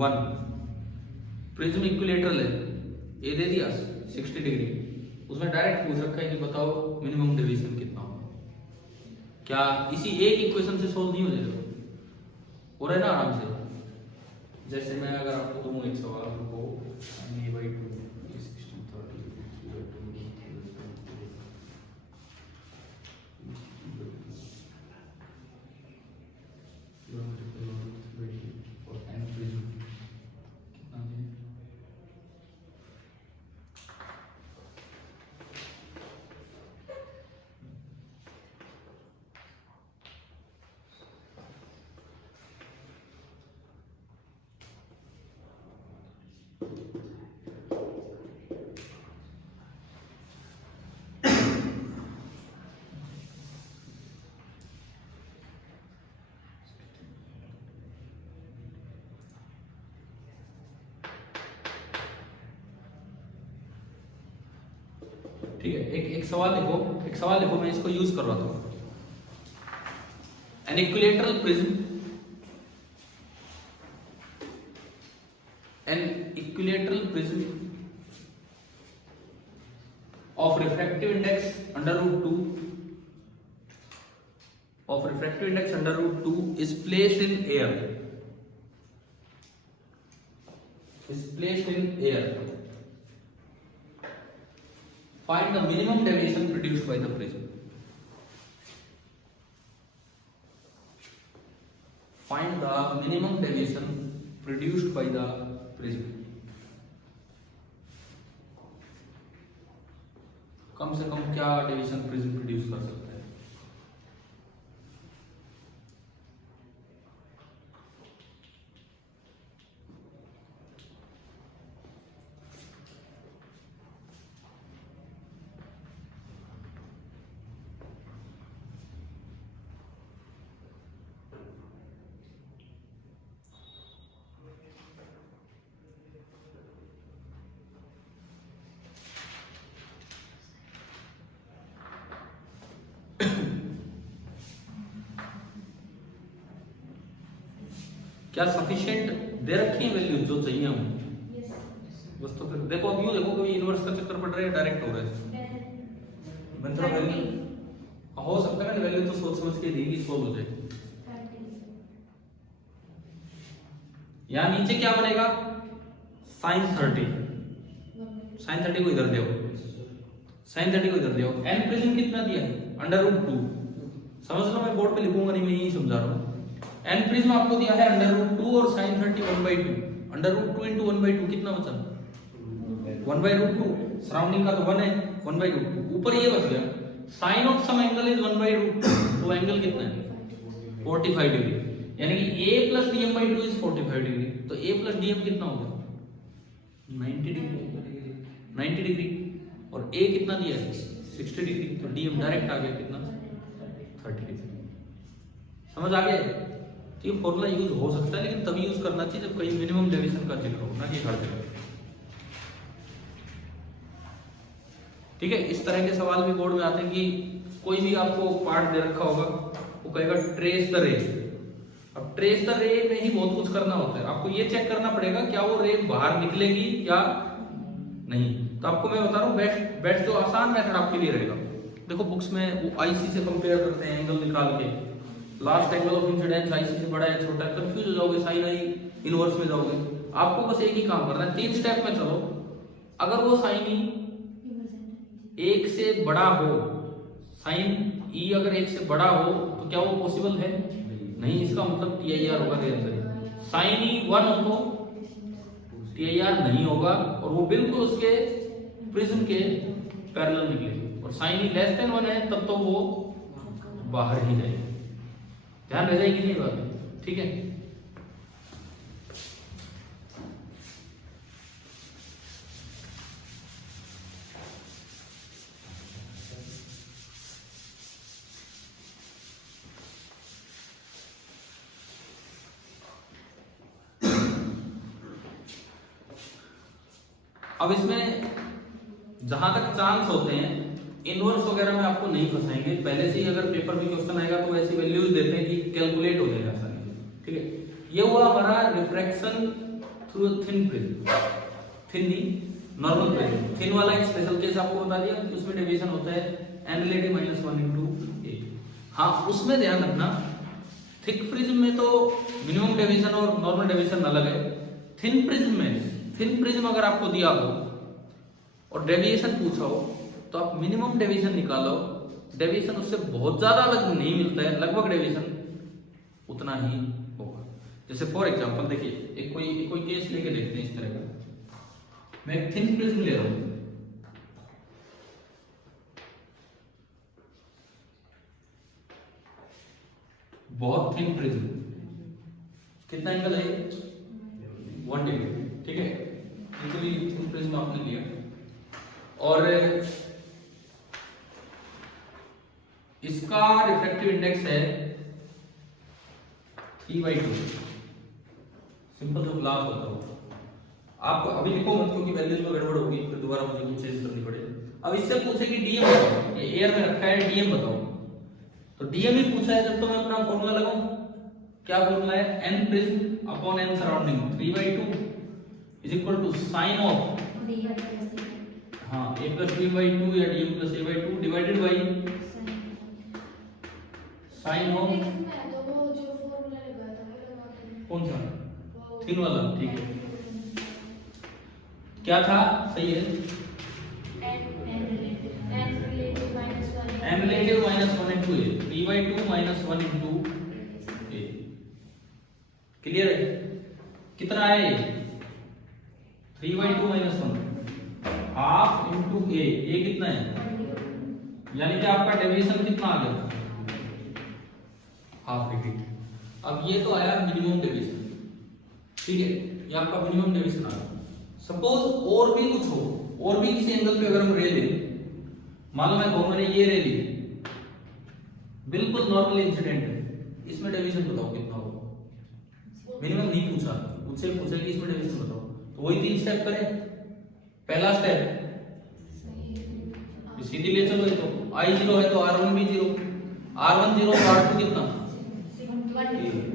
1, प्रिज्म इक्विलेटरल है, ए दे दिया 60 डिग्री, उसमें डायरेक्ट पूछ रखा है कि बताओ मिनिमम डेविएशन कितना होगा। क्या इसी एक इक्वेशन से सोल्व नहीं हो जाएगा? हो रहा है ना आराम से। जैसे मैं अगर आपको दूं एक सवाल को ठीक है, एक सवाल देखो, मैं इसको यूज कर रहा था। An equilateral prism, of refractive index under root 2 is placed in air. Find the minimum deviation produced by the prism. कम से कम क्या डेविएशन प्रिज्म प्रोड्यूस कर सकता है? क्या सफिशिएंट दे रखी है वैल्यू जो चाहिए हमें? बस तो फिर देखो, अब यूं देखो, कभी इनवर्स का चक्कर पड़ रहा है, डायरेक्ट हो रहा है। मैं थोड़ा वैल्यू हो सकता है ना, वैल्यू तो सोच समझ के देगी, सोल्व हो जाए। यहाँ नीचे क्या बनेगा? sin 30 को इधर दो, n प्रिज्म कितना दिया है? √2। समझ लो, मैं बोर्ड पे लिखूंगा नहीं, मैं यही समझा रहा हूँ। n प्रिज्म आपको दिया है √2 और sin 30 1/2। √2 × 1/2 कितना बचा? 1/√2। सराउंडिंग का तो 1 है, 1/√2। ऊपर ये बच गया sin of some angle is 1/√2, तो एंगल कितना है? 45 डिग्री। यानी कि a + dm/2 इज 45 डिग्री। तो a + dm कितना होगा? 90 डिग्री। और a कितना दिया है? 60 डिग्री। तो dm डायरेक्ट आ गया कितना? 30 डिग्री। समझ आ गया? ये फॉर्मूला यूज हो सकता है, लेकिन तभी यूज करना चाहिए जब कहीं मिनिमम डेविएशन का जिक्र हो, ना कि हर जगह। ठीक है, इस तरह के सवाल भी बोर्ड में आते हैं कि कोई भी आपको पार्ट दे रखा होगा, वो कहेगा ट्रेस द रे। अब ट्रेस द रे में ही बहुत कुछ करना होता है। आपको ये चेक करना पड़ेगा क्या वो रे बाहर निकलेगी या नहीं। तो आपको मैं बता रहा हूँ, बेस्ट जो आसान मेथड आपके लिए रहेगा। देखो बुक्स में वो आईसी से कंपेयर करते हैं, एंगल निकाल के, last angle of incidence IC से बड़ा है छोटा है, कंफ्यूज हो जाओगे, साइन आई इनवर्स में जाओगे। आपको बस एक ही काम करना है, 3 स्टेप में चलो। अगर वो साइन ई 1 से बड़ा हो, साइन ई अगर 1 से बड़ा हो, तो क्या वो पॉसिबल है? नहीं। इसका मतलब TIR होगा रियल में। साइन ई 1 हो तो TIR नहीं होगा, और वो बिल्कुल उसके प्रिज्म के पैरेलल निकलेगी। और साइन ई <1 है, तब तो वो बाहर ही जाएगी। ध्यान रह जाएगी नहीं बात? ठीक है। अब इसमें जहां तक चांस होते हैं, इनवर्स वगैरह में आपको नहीं फंसाएंगे। पहले से ही अगर पेपर में क्वेश्चन आएगा तो ऐसी वैल्यूज देते हैं कि कैलकुलेट हो जाएगा आसानी से। ठीक है, ये हुआ हमारा refraction through thin prism, thin नहीं नॉर्मल प्रिज्म। थिन वाला एक स्पेशल केस आपको बता दिया कि उसमें डेविएशन होता है n relative -1 × 8। हाँ, उसमें ध्यान रखना, थिक प्रिज्म में तो मिनिमम डेविएशन और नॉर्मल डेविएशन अलग है। थिन प्रिज्म अगर आपको दिया हो और डेविएशन पूछा हो, तो आप मिनिमम डेविएशन निकालो। डेविएशन उससे बहुत ज्यादा अलग नहीं मिलता है, लगभग डेविएशन उतना ही होगा। जैसे फॉर एग्जांपल देखिए, एक कोई केस लेके देखते हैं इस तरह का। मैं एक थिन प्रिज्म ले रहा हूं, बहुत थिन प्रिज्म, कितना एंगल है? 1 डिग्री। ठीक है, इक्वली थिन प्रिज्म आपने लिया, और इसका रिफ्रैक्टिव इंडेक्स है 3/2। सिंपल जो ग्लास होता है। आप अभी लिखो मत, क्योंकि वैल्यूज में गड़बड़ होगी, फिर दोबारा मुझे कुछ चेंज करनी पड़ेगी। अब इससे पूछे कि डीएम बताओ, ये एयर में रखा है डीएम बताओ, तो डीएम ही पूछा है जब तो मैं अपना फॉर्मूला लगाऊं। क्या फॉर्मूला है? n prism upon n surrounding 3/2 is equal to sine of हाँ a प्लस b बाई 2 या dm plus a by 2 divided by sine of कौन सा थिन वाला, ठीक है क्या था, सही है m relative minus 1 into a 3/2 minus 1 into a, clear है? कितना है 3/2 माइनस 1 हाफ इंटू ए, ये कितना है, यानी कि आपका डेविएशन कितना आ गया, हाफ डिग्री। अब ये तो आया मिनिमम डेविएशन, ठीक है, ये आपका मिनिमम डेविएशन आ गया। सपोज और भी कुछ हो, और भी किसी एंगल पे अगर हम रे लें, मान लो मैं कहूँ मैंने ये रे ली, बिल्कुल नॉर्मल इंसिडेंट है, इसमें डेविएशन बताओ कितना होगा, मिनिमम नहीं पूछा, मुझसे पूछा कि इसमें डेविएशन बताओ, तो वही 3 स्टेप करें। पहला स्टेप सीधी ले चलो, ये तो I0 है तो R1 भी 0, R1 0 तो R2 कितना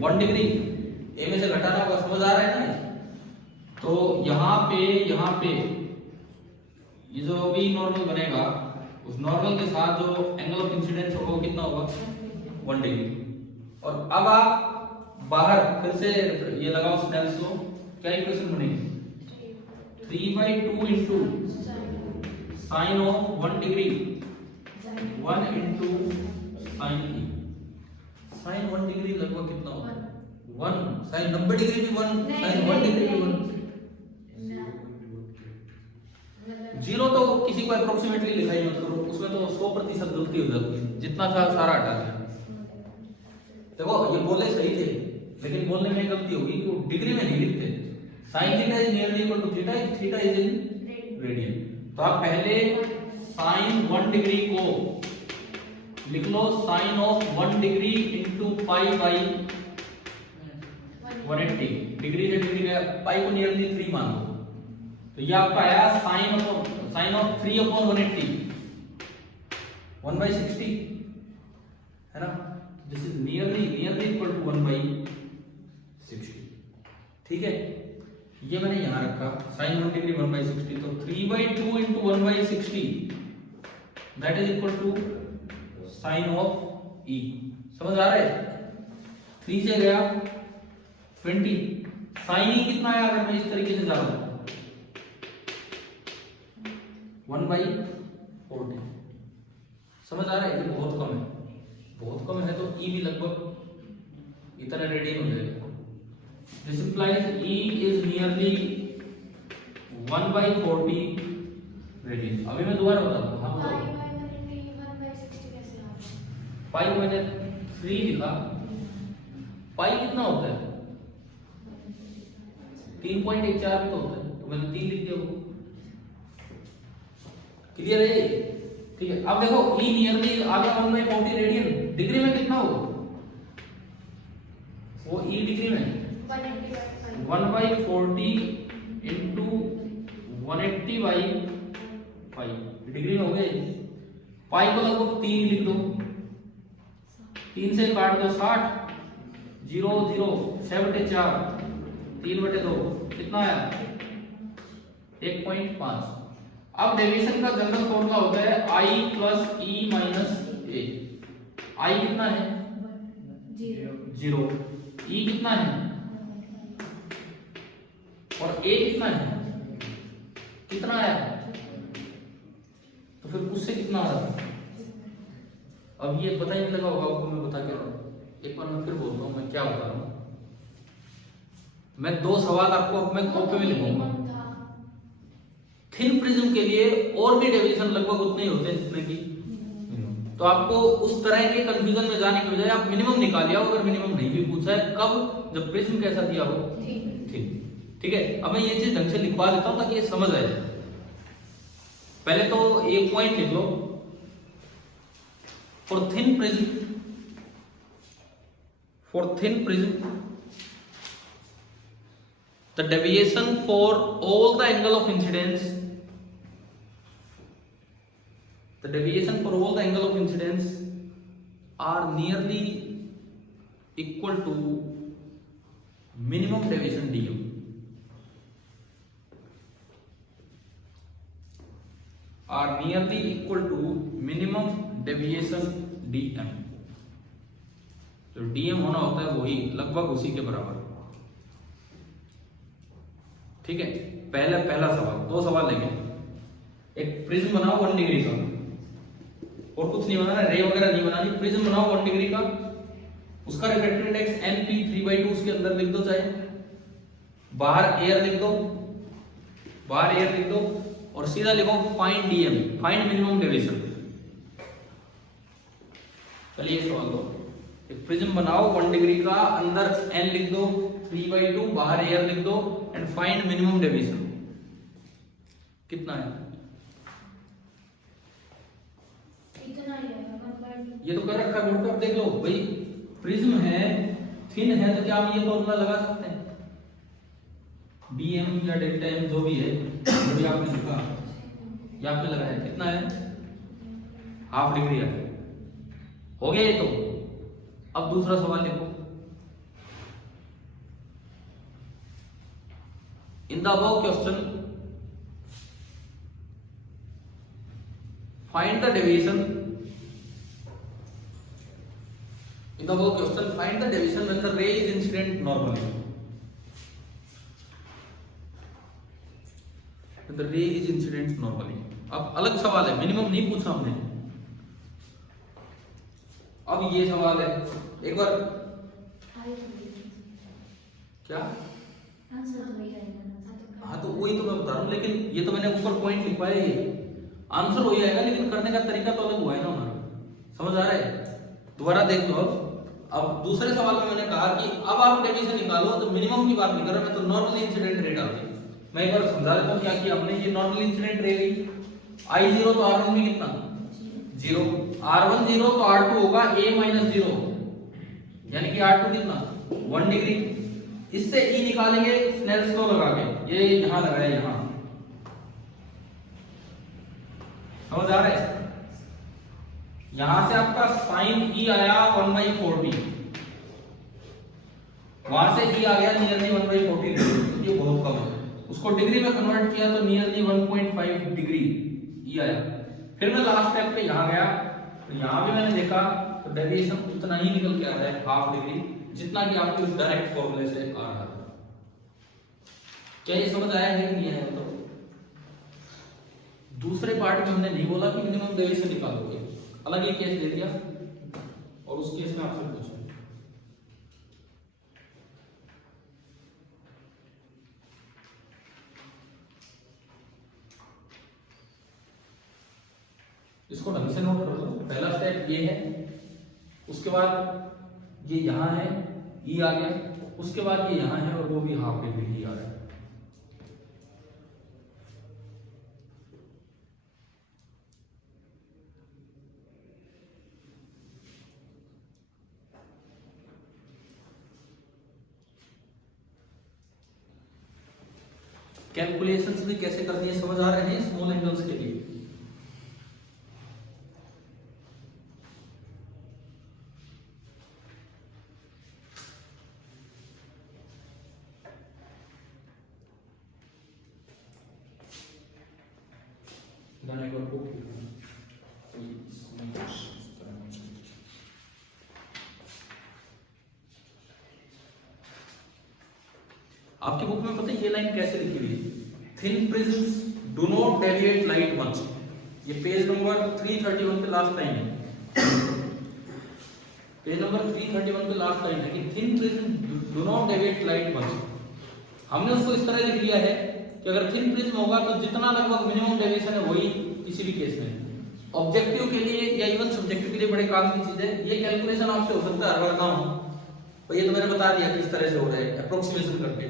1 डिग्री, ए में से घटाना होगा, समझ आ रहा है ना? तो यहाँ पे ये जो भी नॉर्मल बनेगा, उस नॉर्मल के साथ जो एंगल ऑफ इंसिडेंस होगा वो कितना होगा 1 डिग्री। और अब आप बाहर फिर से ये लगाओ स्नेल्स लॉ, क्या इक्वेशन बनेगी 3/2 into sine of 1 degree 1 into sine E, sine 1 degree लगभग कितना होगा 1, साइन 90 डिग्री भी 1, साइन 1 डिग्री भी 1, 0 तो किसी को अप्रोक्सीमेटली लिखा ही मत करो, उसमें तो 100% गलती हो जाती है, जितना था सारा हटा दिया। देखो ये बोले सही थे, लेकिन बोलने में गलती होगी कि वो डिग्री में नहीं लिखते, sine theta is nearly equal to theta if theta is in radian. तो आप पहले साइन 1 डिग्री को लिख लो sine of 1 degree into pi by 180, degree से डिग्री गया, पाई को नियरली 3 मान लो, तो ये आपका आया साइन ऑफ 3 अपॉन 180 1/60 है ना, this is nearly equal to 1/60, ठीक है। ये मैंने यहां रखा साइन 1 डिग्री 1/60, तो 3/2 into 1/60 that is equal to sine of e, समझ आ रहा है? 3 से गया 20, साइन ई कितना है अगर मैं इस तरीके से जा रहा हूं 1/40, समझ आ रहा है? ये बहुत कम है, बहुत कम है, तो ई भी लगभग इतना रेडियन हो जाएगा। This implies E is nearly 1/40 radian. अभी मैं दोबारा बताता हूँ, हाँ बताओ। पाई को मैंने 3 लिखा, पाई कितना होता है 3.14 भी तो होता है, तो मैंने 3 लिख दिया, क्लियर है? ठीक है, अब देखो ई नियरली आ गया 1/40 रेडियन, डिग्री में कितना होगा वो ई डिग्री में 1/40 इंटू 180/पाई डिग्री में हो गए। पाई को लगभग 3 लिख दो, 3 से काट दो 60, 0 0 6/4 3/2 कितना आया 1.5। अब डेविएशन का जनरल फॉर्मूला होता है I plus E minus A. I कितना है 0, E कितना है और A कितना है, कितना आया, तो फिर उससे कितना आ रहा था। अब ये पता ही नहीं लगा होगा आपको, मैं बता के रहा हूं, एक बार मैं फिर बोलता हूं मैं क्या बता रहा हूं। मैं 2 सवाल आपको अब मैं कॉपी में लिखूंगा। थिन प्रिज्म के लिए और भी डेविएशन लगभग उतने ही होते हैं जितने की, तो आपको उस तरह के कंफ्यूजन में जाने की बजाय आप मिनिमम निकाल आओ, अगर मिनिमम नहीं भी पूछा है, कब जब प्रिज्म कैसा दिया हो, ठीक है। अब मैं ये चीज ढंग से लिखवा देता हूं ताकि ये समझ आए। पहले तो एक पॉइंट लिख लो, for thin prism the deviation for all the angle of incidence the deviation for all the angle of incidence are nearly equal to minimum deviation dm। Are nearly equal to minimum deviation dm। जो dm होना होता है वही लगभग उसी के बराबर। ठीक है, पहला सवाल, दो सवाल लेंगे। एक प्रिज्म बनाओ 1 डिग्री का, और कुछ नहीं बनाना, रे वगैरह नहीं बनानी, प्रिज्म बनाओ 1 डिग्री का, उसका रिफ्रैक्टिव इंडेक्स np 3/2 उसके अंदर लिख दो, चाहे बाहर एयर लिख दो, और सीधा लिखो find dm, find minimum deviation. चलिए सवाल दो, एक प्रिज्म बनाओ 1 डिग्री का, अंदर n लिख दो, 3/2 बाहर एयर लिख दो, एंड फाइंड मिनिमम डेविएशन। कितना है? इतना ही है। ये तो कर रखा है बोर्ड पे, आप देख लो भाई। प्रिज्म है, थिन है, तो क्या हम ये फॉर्मूला लगा सकते हैं? dm या डेल्टा m जो भी है, जो भी आपने लिखा, ये आपने लगाया, कितना है? हाफ डिग्री है। हो गया ये तो। अब दूसरा सवाल लिखो। In the above question find the deviation, in the above question find the deviation when the ray is incident normally, when the ray is incident normally। अब अलग सवाल है, मिनिमम नहीं पूछा हमने। अब ये सवाल है, एक बार क्या हाँ, तो वही तो मैं बता रहा हूँ, लेकिन ये तो मैंने ऊपर पॉइंट लिखवाया, ये आंसर हो जाएगा, लेकिन करने का तरीका तो अलग हुआ है ना हमारा। समझ आ रहा है? दोबारा देख लो। अब दूसरे सवाल में मैंने कहा कि अब आप डेविएशन निकालो, तो मिनिमम की बात नहीं कर रहा मैं, तो नॉर्मल इंसिडेंट रे डाल दी। मैं एक बार समझा देता हूँ क्या किया हमने। ये नॉर्मल इंसिडेंट रे गई, I0 तो R1 में कितना? 0, R1 0 तो R2 होगा a - 0, यानी कि R2 कितना? 1 डिग्री। इससे E निकालेंगे स्नेल्स लॉ लगा के, ये यहां लगाया, यहां। समझ आ रहा है? यहां से आपका साइन E आया 1/40, वहां से E आ गया नियरली 1/40, ये बहुत कम है। उसको डिग्री में कन्वर्ट किया तो नियरली 1.5 डिग्री E आया। फिर मैं लास्ट स्टेप पे यहां गया, तो यहां भी मैंने देखा तो डेविएशन उतना ही निकल के आ रहा है, हाफ डिग्री, जितना कि आपके उस डायरेक्ट फॉर्मूले से आ रहा है। क्या ये समझ आया है कि नहीं आया? तो दूसरे पार्ट में हमने नहीं बोला कि मिनिमम डेविएशन निकालोगे, अलग ही केस दे दिया, और उस केस में आपसे पूछा इसको ढंग से नोट कर लो। पहला स्टेप ये है, उसके बाद ये यहां है, E आ गया, उसके बाद ये यहां है, और वो भी हाफ डिग्री आ रहा है। कैलकुलेशंस भी कैसे करनी है समझ आ रहे हैं स्मॉल एंगल्स के लिए? आपकी बुक में पता है ये लाइन कैसे लिखी हुई है? Thin prisms do not deviate light much. ये पेज नंबर 331 पे लास्ट लाइन है। पेज नंबर 331 पे लास्ट लाइन है कि thin prism do not deviate light much. हमने उसको इस तरह लिख लिया है कि अगर थिन प्रिज्म होगा तो जितना लगभग मिनिमम डेविएशन है वही किसी भी केस में। ऑब्जेक्टिव के लिए या इवन सब्जेक्टिव के लिए बड़े काम की चीज है। ये कैलकुलेशन आपसे हो सकता है हर बार ना हो, तो ये तो मैंने बता दिया किस तरह से हो रहा है अप्रोक्सीमेशन करके।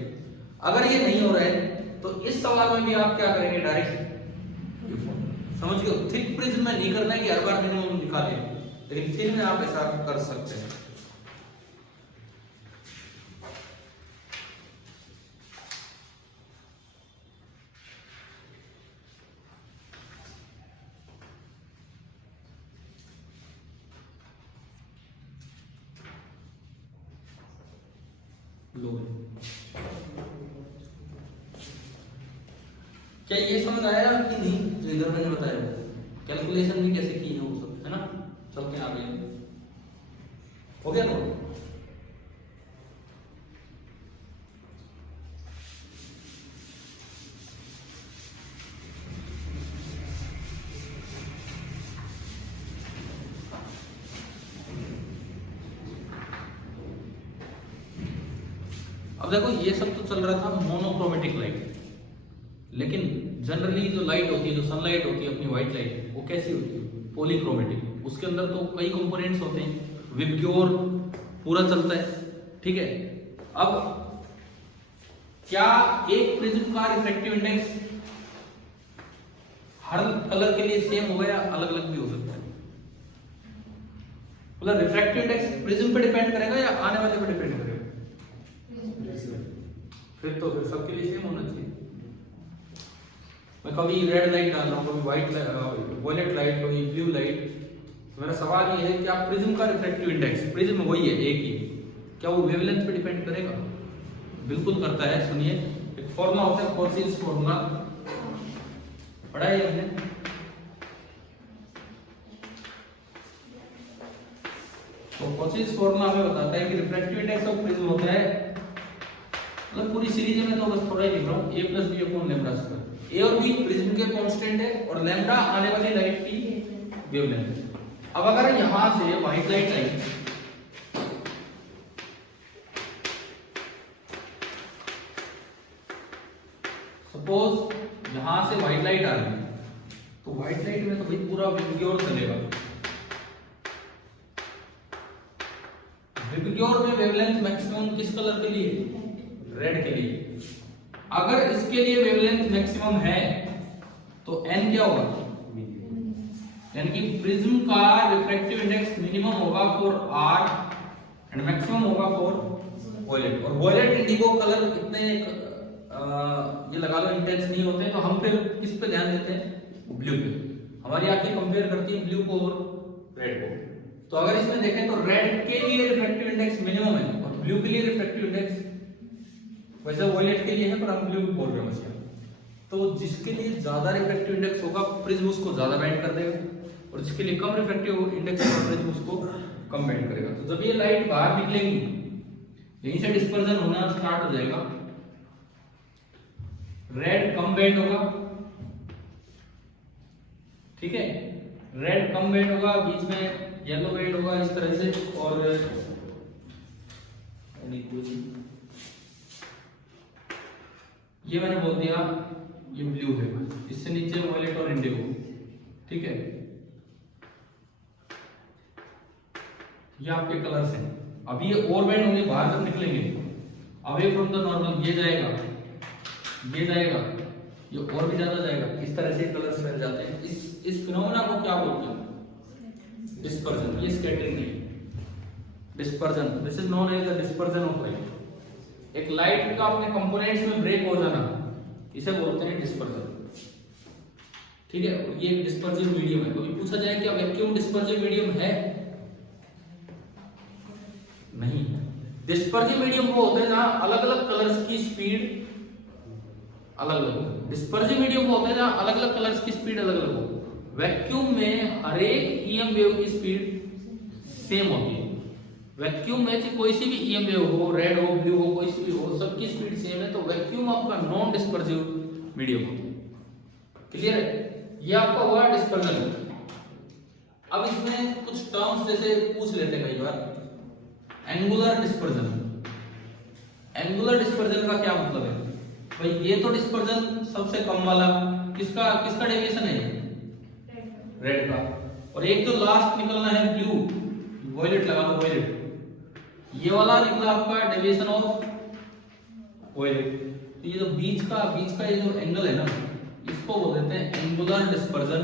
अगर ये नहीं हो रहा है तो इस सवाल में भी आप क्या करेंगे, डायरेक्ट समझ गए। थिक प्रिज्म में नहीं करना है कि हर बार मिनिमम निकाले, लेकिन थिन में आप ऐसा कर सकते हैं। लो। क्या ये समझ आया कि नहीं जो इधर मैंने बताया? कैलकुलेशन भी कैसे की है वो सब, है ना? चलते हैं आगे। हो गया ना? अब देखो ये सब तो चल रहा था मोनोक्रोमेटिक लाइट, लेकिन जनरली जो लाइट होती है, जो सनलाइट होती है अपनी व्हाइट लाइट, वो कैसी होती है? पॉलीक्रोमेटिक। उसके अंदर तो कई कंपोनेंट्स होते हैं, विबग्योर पूरा चलता है, ठीक है। अब क्या एक प्रिज्म का रिफ्रैक्टिव इंडेक्स हर कलर के लिए सेम होगा या अलग अलग भी हो सकता है? मतलब रिफ्रैक्टिव इंडेक्स प्रिज्म पे डिपेंड करेगा या आने वाले पे डिपेंड करेगा? फिर सबके लिए सेम होना चाहिए। मैं कभी रेड लाइट डाल रहा हूँ, कभी वायलेट लाइट, कभी ब्लू लाइट। तो मेरा सवाल ये है कि आप प्रिज्म का रिफ्रैक्टिव इंडेक्स, प्रिज्म वही है एक ही, क्या वो वेवलेंथ पे डिपेंड करेगा? बिल्कुल करता है। सुनिए, एक फॉर्मूला होता है कॉचिज फॉर्मूला, पढ़ा है हमने। तो कॉचिज फॉर्मूला हमें बताता है कि रिफ्रैक्टिव इंडेक्स ऑफ प्रिज्म होता है, मतलब पूरी सीरीज में तो बस थोड़ा ही लिख रहा हूँ, a plus B upon lambda square. A और बी प्रिज्म के कांस्टेंट है और लैम्डा आने वाली लाइट की वेवलेंथ। अब अगर यहां से व्हाइट लाइट आई, सपोज यहां से व्हाइट लाइट आ रही है, तो व्हाइट लाइट में तो भाई पूरा विबग्योर चलेगा। विबग्योर में वेवलेंथ मैक्सिमम किस कलर के लिए? रेड के लिए। अगर इसके लिए वेवलेंथ मैक्सिमम है तो n क्या होगा? यानी कि प्रिज्म का रिफ्रैक्टिव इंडेक्स मिनिमम होगा फॉर R एंड मैक्सिमम होगा फॉर वॉयलेट। और वॉयलेट इंडिगो कलर इतने ये लगा लो इंटेंस नहीं होते, तो हम फिर किस पे ध्यान देते हैं? ब्लू पे। हमारी आंखें कंपेयर करती है ब्लू को और रेड को। तो अगर इसमें देखें तो रेड के लिए रिफ्रैक्टिव इंडेक्स मिनिमम है और ब्लू के लिए रिफ्रैक्टिव इंडेक्स, वैसे वॉयलेट के लिए है पर हम ब्लू बोल रहे हैं। तो जिसके लिए ज्यादा रिफ्रैक्टिव इंडेक्स होगा प्रिज्म उसको ज्यादा बैंड कर देगा, और जिसके लिए कम रिफ्रैक्टिव इंडेक्स होगा प्रिज्म उसको कम बैंड करेगा। तो जब ये लाइट बाहर निकलेंगी, यहीं से डिस्पर्जन होना स्टार्ट हो जाएगा। रेड कम बैंड होगा, ठीक है, रेड कम बैंड होगा, बीच में येलो बैंड होगा इस तरह से, और ये मैंने बोल दिया ये ब्लू है, इससे नीचे वॉयलेट और इंडिगो, ठीक है। ये आपके कलर्स हैं। अब ये और बैंड होंगे, बाहर जब निकलेंगे अवे फ्रॉम द नॉर्मल, ये जाएगा, ये जाएगा, ये और भी ज्यादा जाएगा। इस तरह से कलर्स फैल जाते हैं। इस फिनोमेना को क्या बोलते हैं? डिस्पर्जन। ये स्कैटरिंग नहीं, dispersion. This is known as the dispersion of light. एक लाइट का अपने कंपोनेंट्स में ब्रेक हो जाना, इसे बोलते हैं डिस्पर्जन, ठीक है। ये डिस्पर्सिव मीडियम है। कभी पूछा जाए क्या वैक्यूम डिस्पर्सिव मीडियम है? नहीं। डिस्पर्सिव मीडियम वो होते हैं जहां अलग अलग कलर्स की स्पीड अलग अलग। डिस्पर्सिव मीडियम वो होते हैं जहां अलग अलग कलर्स की स्पीड अलग अलग हो। वैक्यूम में हर एक ईएम वेव की स्पीड सेम होती है। वैक्यूम में से कोई सी भी ईएम वेव हो, रेड हो, ब्लू हो, कोई सी भी हो, सबकी स्पीड सेम है। तो वैक्यूम आपका नॉन डिस्पर्सिव मीडियम हो। क्लियर है? ये आपका हुआ डिस्पर्जन। अब इसमें कुछ टर्म्स जैसे पूछ लेते हैं कई बार। Angular dispersion. एंगुलर डिस्पर्जन का क्या मतलब है? भाई ये तो डिस्पर्जन सबसे कम वाला, किसका डेविएशन है? रेड का। और एक जो लास्ट निकलना है ब्लू, वॉयलेट लगा लो, वॉयलेट, ये वाला निकला आपका डेविएशन ऑफ वॉयलेट। तो ये जो बीच का ये जो एंगल है ना, इसको बोल देते हैं एंगुलर डिस्पर्जन।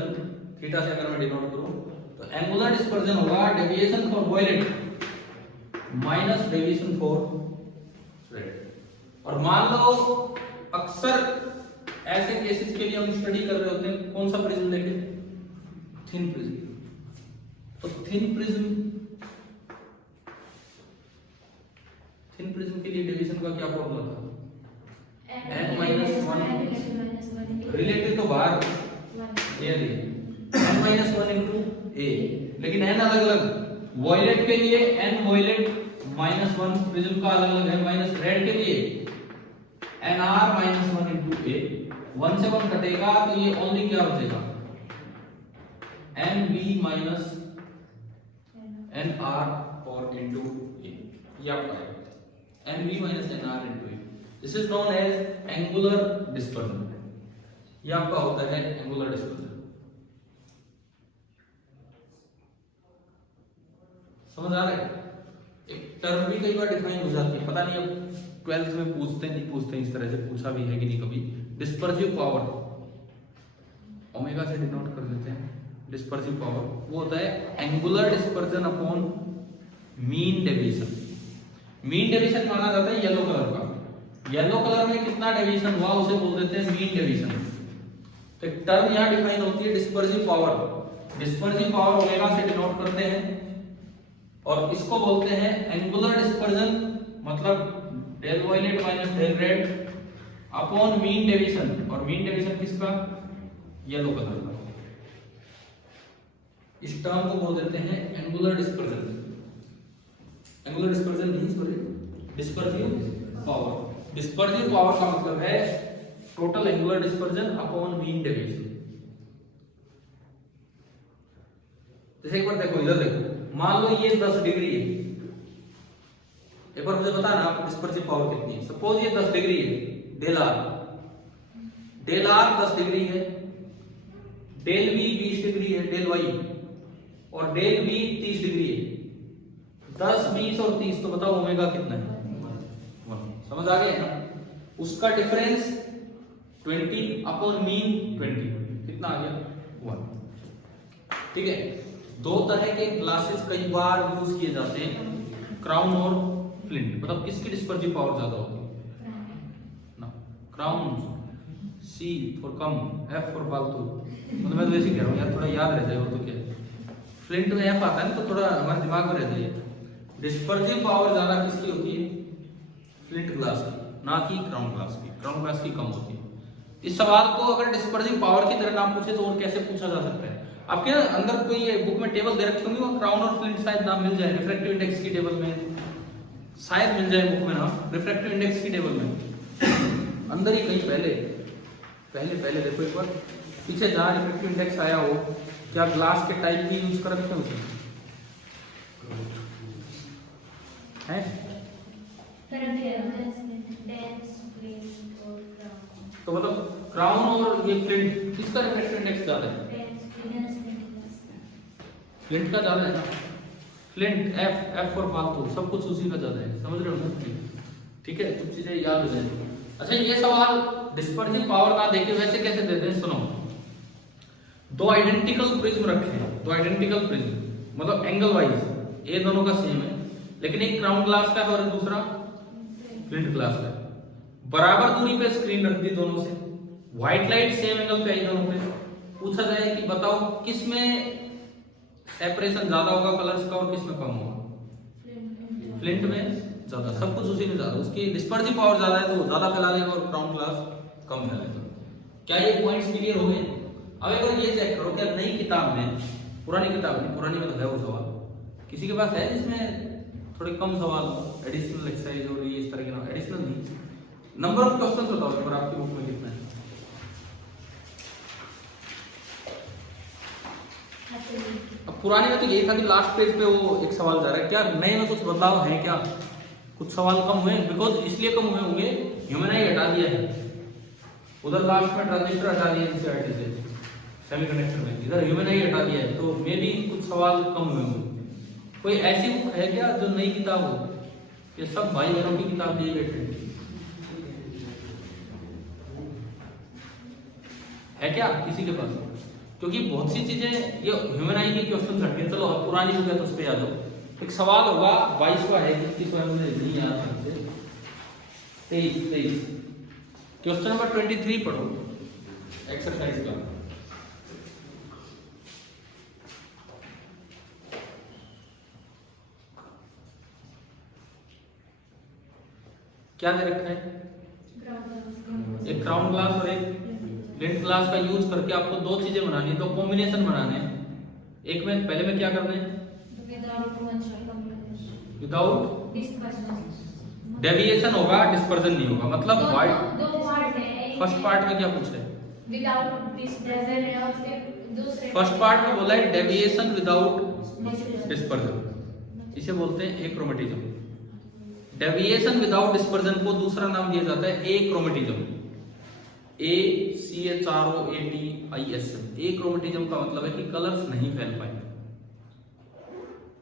थीटा से अगर मैं डिनोट करूं तो एंगुलर डिस्पर्जन होगा deviation for violet minus deviation for red. और मान लो अक्सर ऐसे केसेस के लिए हम स्टडी कर रहे होते हैं, कौन सा प्रिज्म देखें? Thin prism. तो थिन प्रिज्म के लिए डेविएशन का क्या फॉर्मूला था? n minus 1 रिलेटिव तो बाहर ये n minus 1 into a, लेकिन n अलग अलग। वॉयलेट के लिए n वॉयलेट -1 प्रिज्म का अलग अलग है, माइनस रेड के लिए nr -1 into a। 1 से 1 कटेगा तो ये ओनली क्या बचेगा? nv minus nr और into a, ये आपका है nv minus nr into a। This is known as angular dispersion. ये आपका होता है एंगुलर डिस्पर्जन। समझ आ रहा है? एक टर्म भी कई बार डिफाइन हो जाती है, पता नहीं अब 12th में पूछते नहीं पूछते, इस तरह से पूछा भी है कि नहीं कभी। डिस्पर्सिव पावर ओमेगा से डिनोट कर देते हैं। डिस्पर्सिव पावर वो होता है angular dispersion upon mean deviation. Mean deviation माना जाता है येलो कलर का। येलो कलर में कितना डेविएशन हुआ उसे बोल देते हैं मीन डेविएशन। तो एक टर्म यहां डिफाइन होती है dispersive power. Dispersive power omega से डिनोट करते हैं और इसको बोलते हैं एंगुलर डिस्पर्जन, मतलब del violet minus del red upon mean deviation. और मीन डेविएशन किसका? येलो कलर का। इस टर्म को बोल देते हैं एंगुलर डिस्पर्जन। एंगुलर डिस्पर्जन नहीं, sorry, dispersive power. Dispersive power का मतलब है total angular dispersion upon mean deviation. जैसे एक बार देखो, इधर देखो, मान लो ये 10 डिग्री है। एक बार मुझे बताना आप डिस्पर्सिव पावर कितनी है। सपोज ये 10 डिग्री है, डेल आर 10 डिग्री है, डेल बी 20 डिग्री है, डेल वाई, और डेल बी 30 डिग्री है। 10, 20 और 30, तो बताओ ओमेगा कितना है? 1। समझ आ गया ना? उसका डिफरेंस 20 अपॉन मीन 20 कितना आ गया? 1। ठीक है। दो तरह के ग्लासेस कई बार यूज किए जाते हैं, क्राउन और फ्लिंट। मतलब किसकी डिस्पर्सिव पावर ज्यादा होती है ना? क्राउन, सी फॉर कम, एफ फॉर फालतू। मतलब मैं तो वैसे कह रहा हूँ यार, थोड़ा याद रह जाए और तो क्या। फ्लिंट में एफ आता है ना, तो थोड़ा हमारे दिमाग में रह जाए। डिस्पर्सिव पावर ज्यादा किसकी होती है? फ्लिंट ग्लास की, ना कि क्राउन ग्लास की। क्राउन ग्लास की कम होती है। इस सवाल को अगर डिस्पर्सिव पावर की तरह नाम पूछे तो और कैसे पूछा जा सकता है? आपके अंदर कोई बुक में टेबल दे रखी होंगी, वो क्राउन और फ्लिंट शायद नाम मिल जाए रिफ्रैक्टिव इंडेक्स की टेबल में, शायद मिल जाए बुक में नाम रिफ्रैक्टिव इंडेक्स की टेबल में। अंदर ही कहीं पहले देखो एक बार पीछे जहां रिफ्रैक्टिव इंडेक्स आया हो, क्या ग्लास के टाइप भी यूज कर रखे होते हैं? तो मतलब क्राउन और ये फ्लिंट, किसका रिफ्रैक्टिव इंडेक्स ज्यादा है? फ्लिंट का ज्यादा है ना। फ्लिंट, एफ और फालतू सब कुछ उसी का ज्यादा है। समझ रहे हो ना? ठीक है, कुछ चीजें याद हो जाएंगी। अच्छा, ये सवाल डिस्पर्सिव पावर ना देके वैसे कैसे देते हैं? सुनो, दो आइडेंटिकल प्रिज्म रखे हैं, दो आइडेंटिकल प्रिज्म मतलब एंगल वाइज ये दोनों का सेम है, लेकिन एक क्राउन ग्लास का है और दूसरा फ्लिंट ग्लास का है। बराबर दूरी पे स्क्रीन रख दी दोनों से, व्हाइट लाइट सेम एंगल पे आई दोनों पे। पूछा जाए कि बताओ किसमें सेपरेशन ज्यादा होगा कलर्स का और किसमें कम होगा? फ्लिंट में ज्यादा, सब कुछ उसी में ज्यादा। उसकी डिस्पर्सिव पावर ज्यादा है तो ज्यादा फैला देगा और क्राउन ग्लास कम फैलाएगा। क्या ये पॉइंट्स क्लियर हो गए? अब अगर ये चेक करो, क्या नई किताब में, पुरानी किताब नहीं, पुरानी में तो है वो सवाल, किसी के पास है जिसमें थोड़े कम सवाल, एडिशनल एक्सरसाइज और ये इस तरह के? एडिशनल नहीं, नंबर ऑफ क्वेश्चंस बताओ पर आपकी बुक में कितना है? अब पुरानी में तो यही था कि लास्ट पेज पे वो एक सवाल जा रहा है। क्या नए में कुछ बदलाव है? क्या कुछ सवाल कम हुए? बिकॉज इसलिए कम हुए होंगे, ह्यूमनाइज हटा दिया है, उधर लास्ट में ट्रांजिस्टर हटा दिया एनसीईआरटी से, सेमीकंडक्टर में, इधर ह्यूमनाइज हटा दिया है, तो मे भी कुछ सवाल कम हुए होंगे। कोई ऐसी बुक है क्या जो नई किताब हो? ये सब भाई बहनों की किताब लिए बैठे है क्या किसी के पास? क्योंकि बहुत सी चीजें ये ह्यूमनाइज के क्वेश्चन हट गए। चलो अब पुरानी बुक है तो उस पर आ जाओ। एक सवाल होगा 22वां है, 21वां मुझे नहीं याद है, 23 क्वेश्चन नंबर 23 पढ़ो एक्सरसाइज का। क्या दे रखा है? एक क्राउन ग्लास और एक लिंट ग्लास का यूज करके आपको दो चीजें बनानी है, दो कॉम्बिनेशन बनाने हैं। एक में पहले में क्या करना है? विदाउट डेविएशन होगा, डिस्पर्जन नहीं होगा। मतलब वाइट दो पार्ट है। फर्स्ट पार्ट में क्या पूछा है? विदाउट डिस्पर्जन है और फिर दूसरे फर्स्ट पार्ट में बोला है डेविएशन विदाउट डिस्पर्जन, इसे बोलते हैं एक्रोमेटिज्म। डेविएशन विदाउट डिस्पर्जन को दूसरा नाम दिया जाता है एक्रोमेटिज्म। ACHROATISM। एक्रोमेटिज्म का मतलब है कि कलर्स नहीं फैल पाए।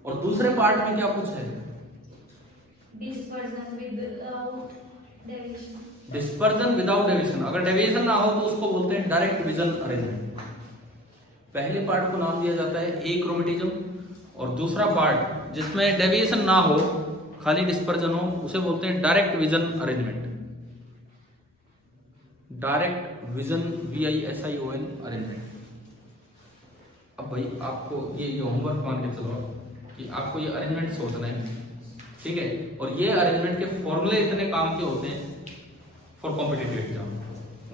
और दूसरे पार्ट में क्या पूछा है? Dispersion without deviation. Dispersion without deviation. अगर डेविएशन ना हो तो उसको बोलते हैं डायरेक्ट विजन अरेंजमेंट। पहले पार्ट को नाम दिया जाता है एक्रोमेटिज्म, और दूसरा पार्ट जिसमें डेविएशन ना हो, खाली डिस्पर्जन हो, उसे बोलते हैं direct vision arrangement. Direct vision VISION arrangement. अब भाई आपको ये होमवर्क मान के चलो कि आपको ये अरेंजमेंट सोचना है, ठीक है? और ये अरेंजमेंट के फॉर्मूले इतने काम के होते हैं फॉर कॉम्पिटिटिव एग्जाम।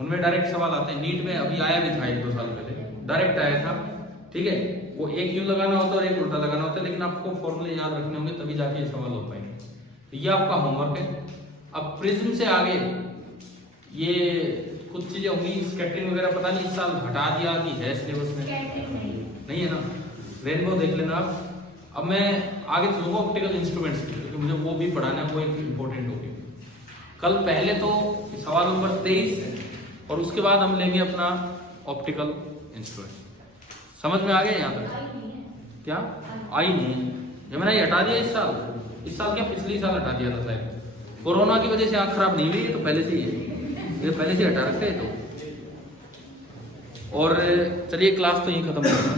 उनमें डायरेक्ट सवाल आते हैं। नीट में अभी आया भी था 1-2 साल पहले, डायरेक्ट आया था, ठीक है? वो एक यूं लगाना होता है और एक उल्टा लगाना होता है, लेकिन आपको फॉर्मूले याद रखने होंगे तभी जाके ये सवाल हो पाएंगे। तो ये आपका होमवर्क है। अब प्रिज्म से आगे ये कुछ चीजें होंगी, स्कैटरिंग वगैरह पता नहीं इस साल हटा दिया कि है सिलेबस में, नहीं है ना? रेनबो देख लेना आप। अब मैं आगे चलूंगा ऑप्टिकल इंस्ट्रूमेंट्स की, क्योंकि मुझे वो भी पढ़ाना है, वो एक इंपॉर्टेंट होगी। कल पहले तो सवाल नंबर 23 और उसके बाद हम लेंगे अपना ऑप्टिकल इंस्ट्रूमेंट। समझ में आ गया यहाँ तक? क्या आई नहीं है? ये मैंने ये हटा दिया इस साल क्या पिछले साल हटा दिया था शायद। कोरोना की वजह से आँख खराब नहीं हुई, तो पहले से ही है, ये पहले से हटा रखते हैं। तो और चलिए क्लास तो यहीं खत्म होगा।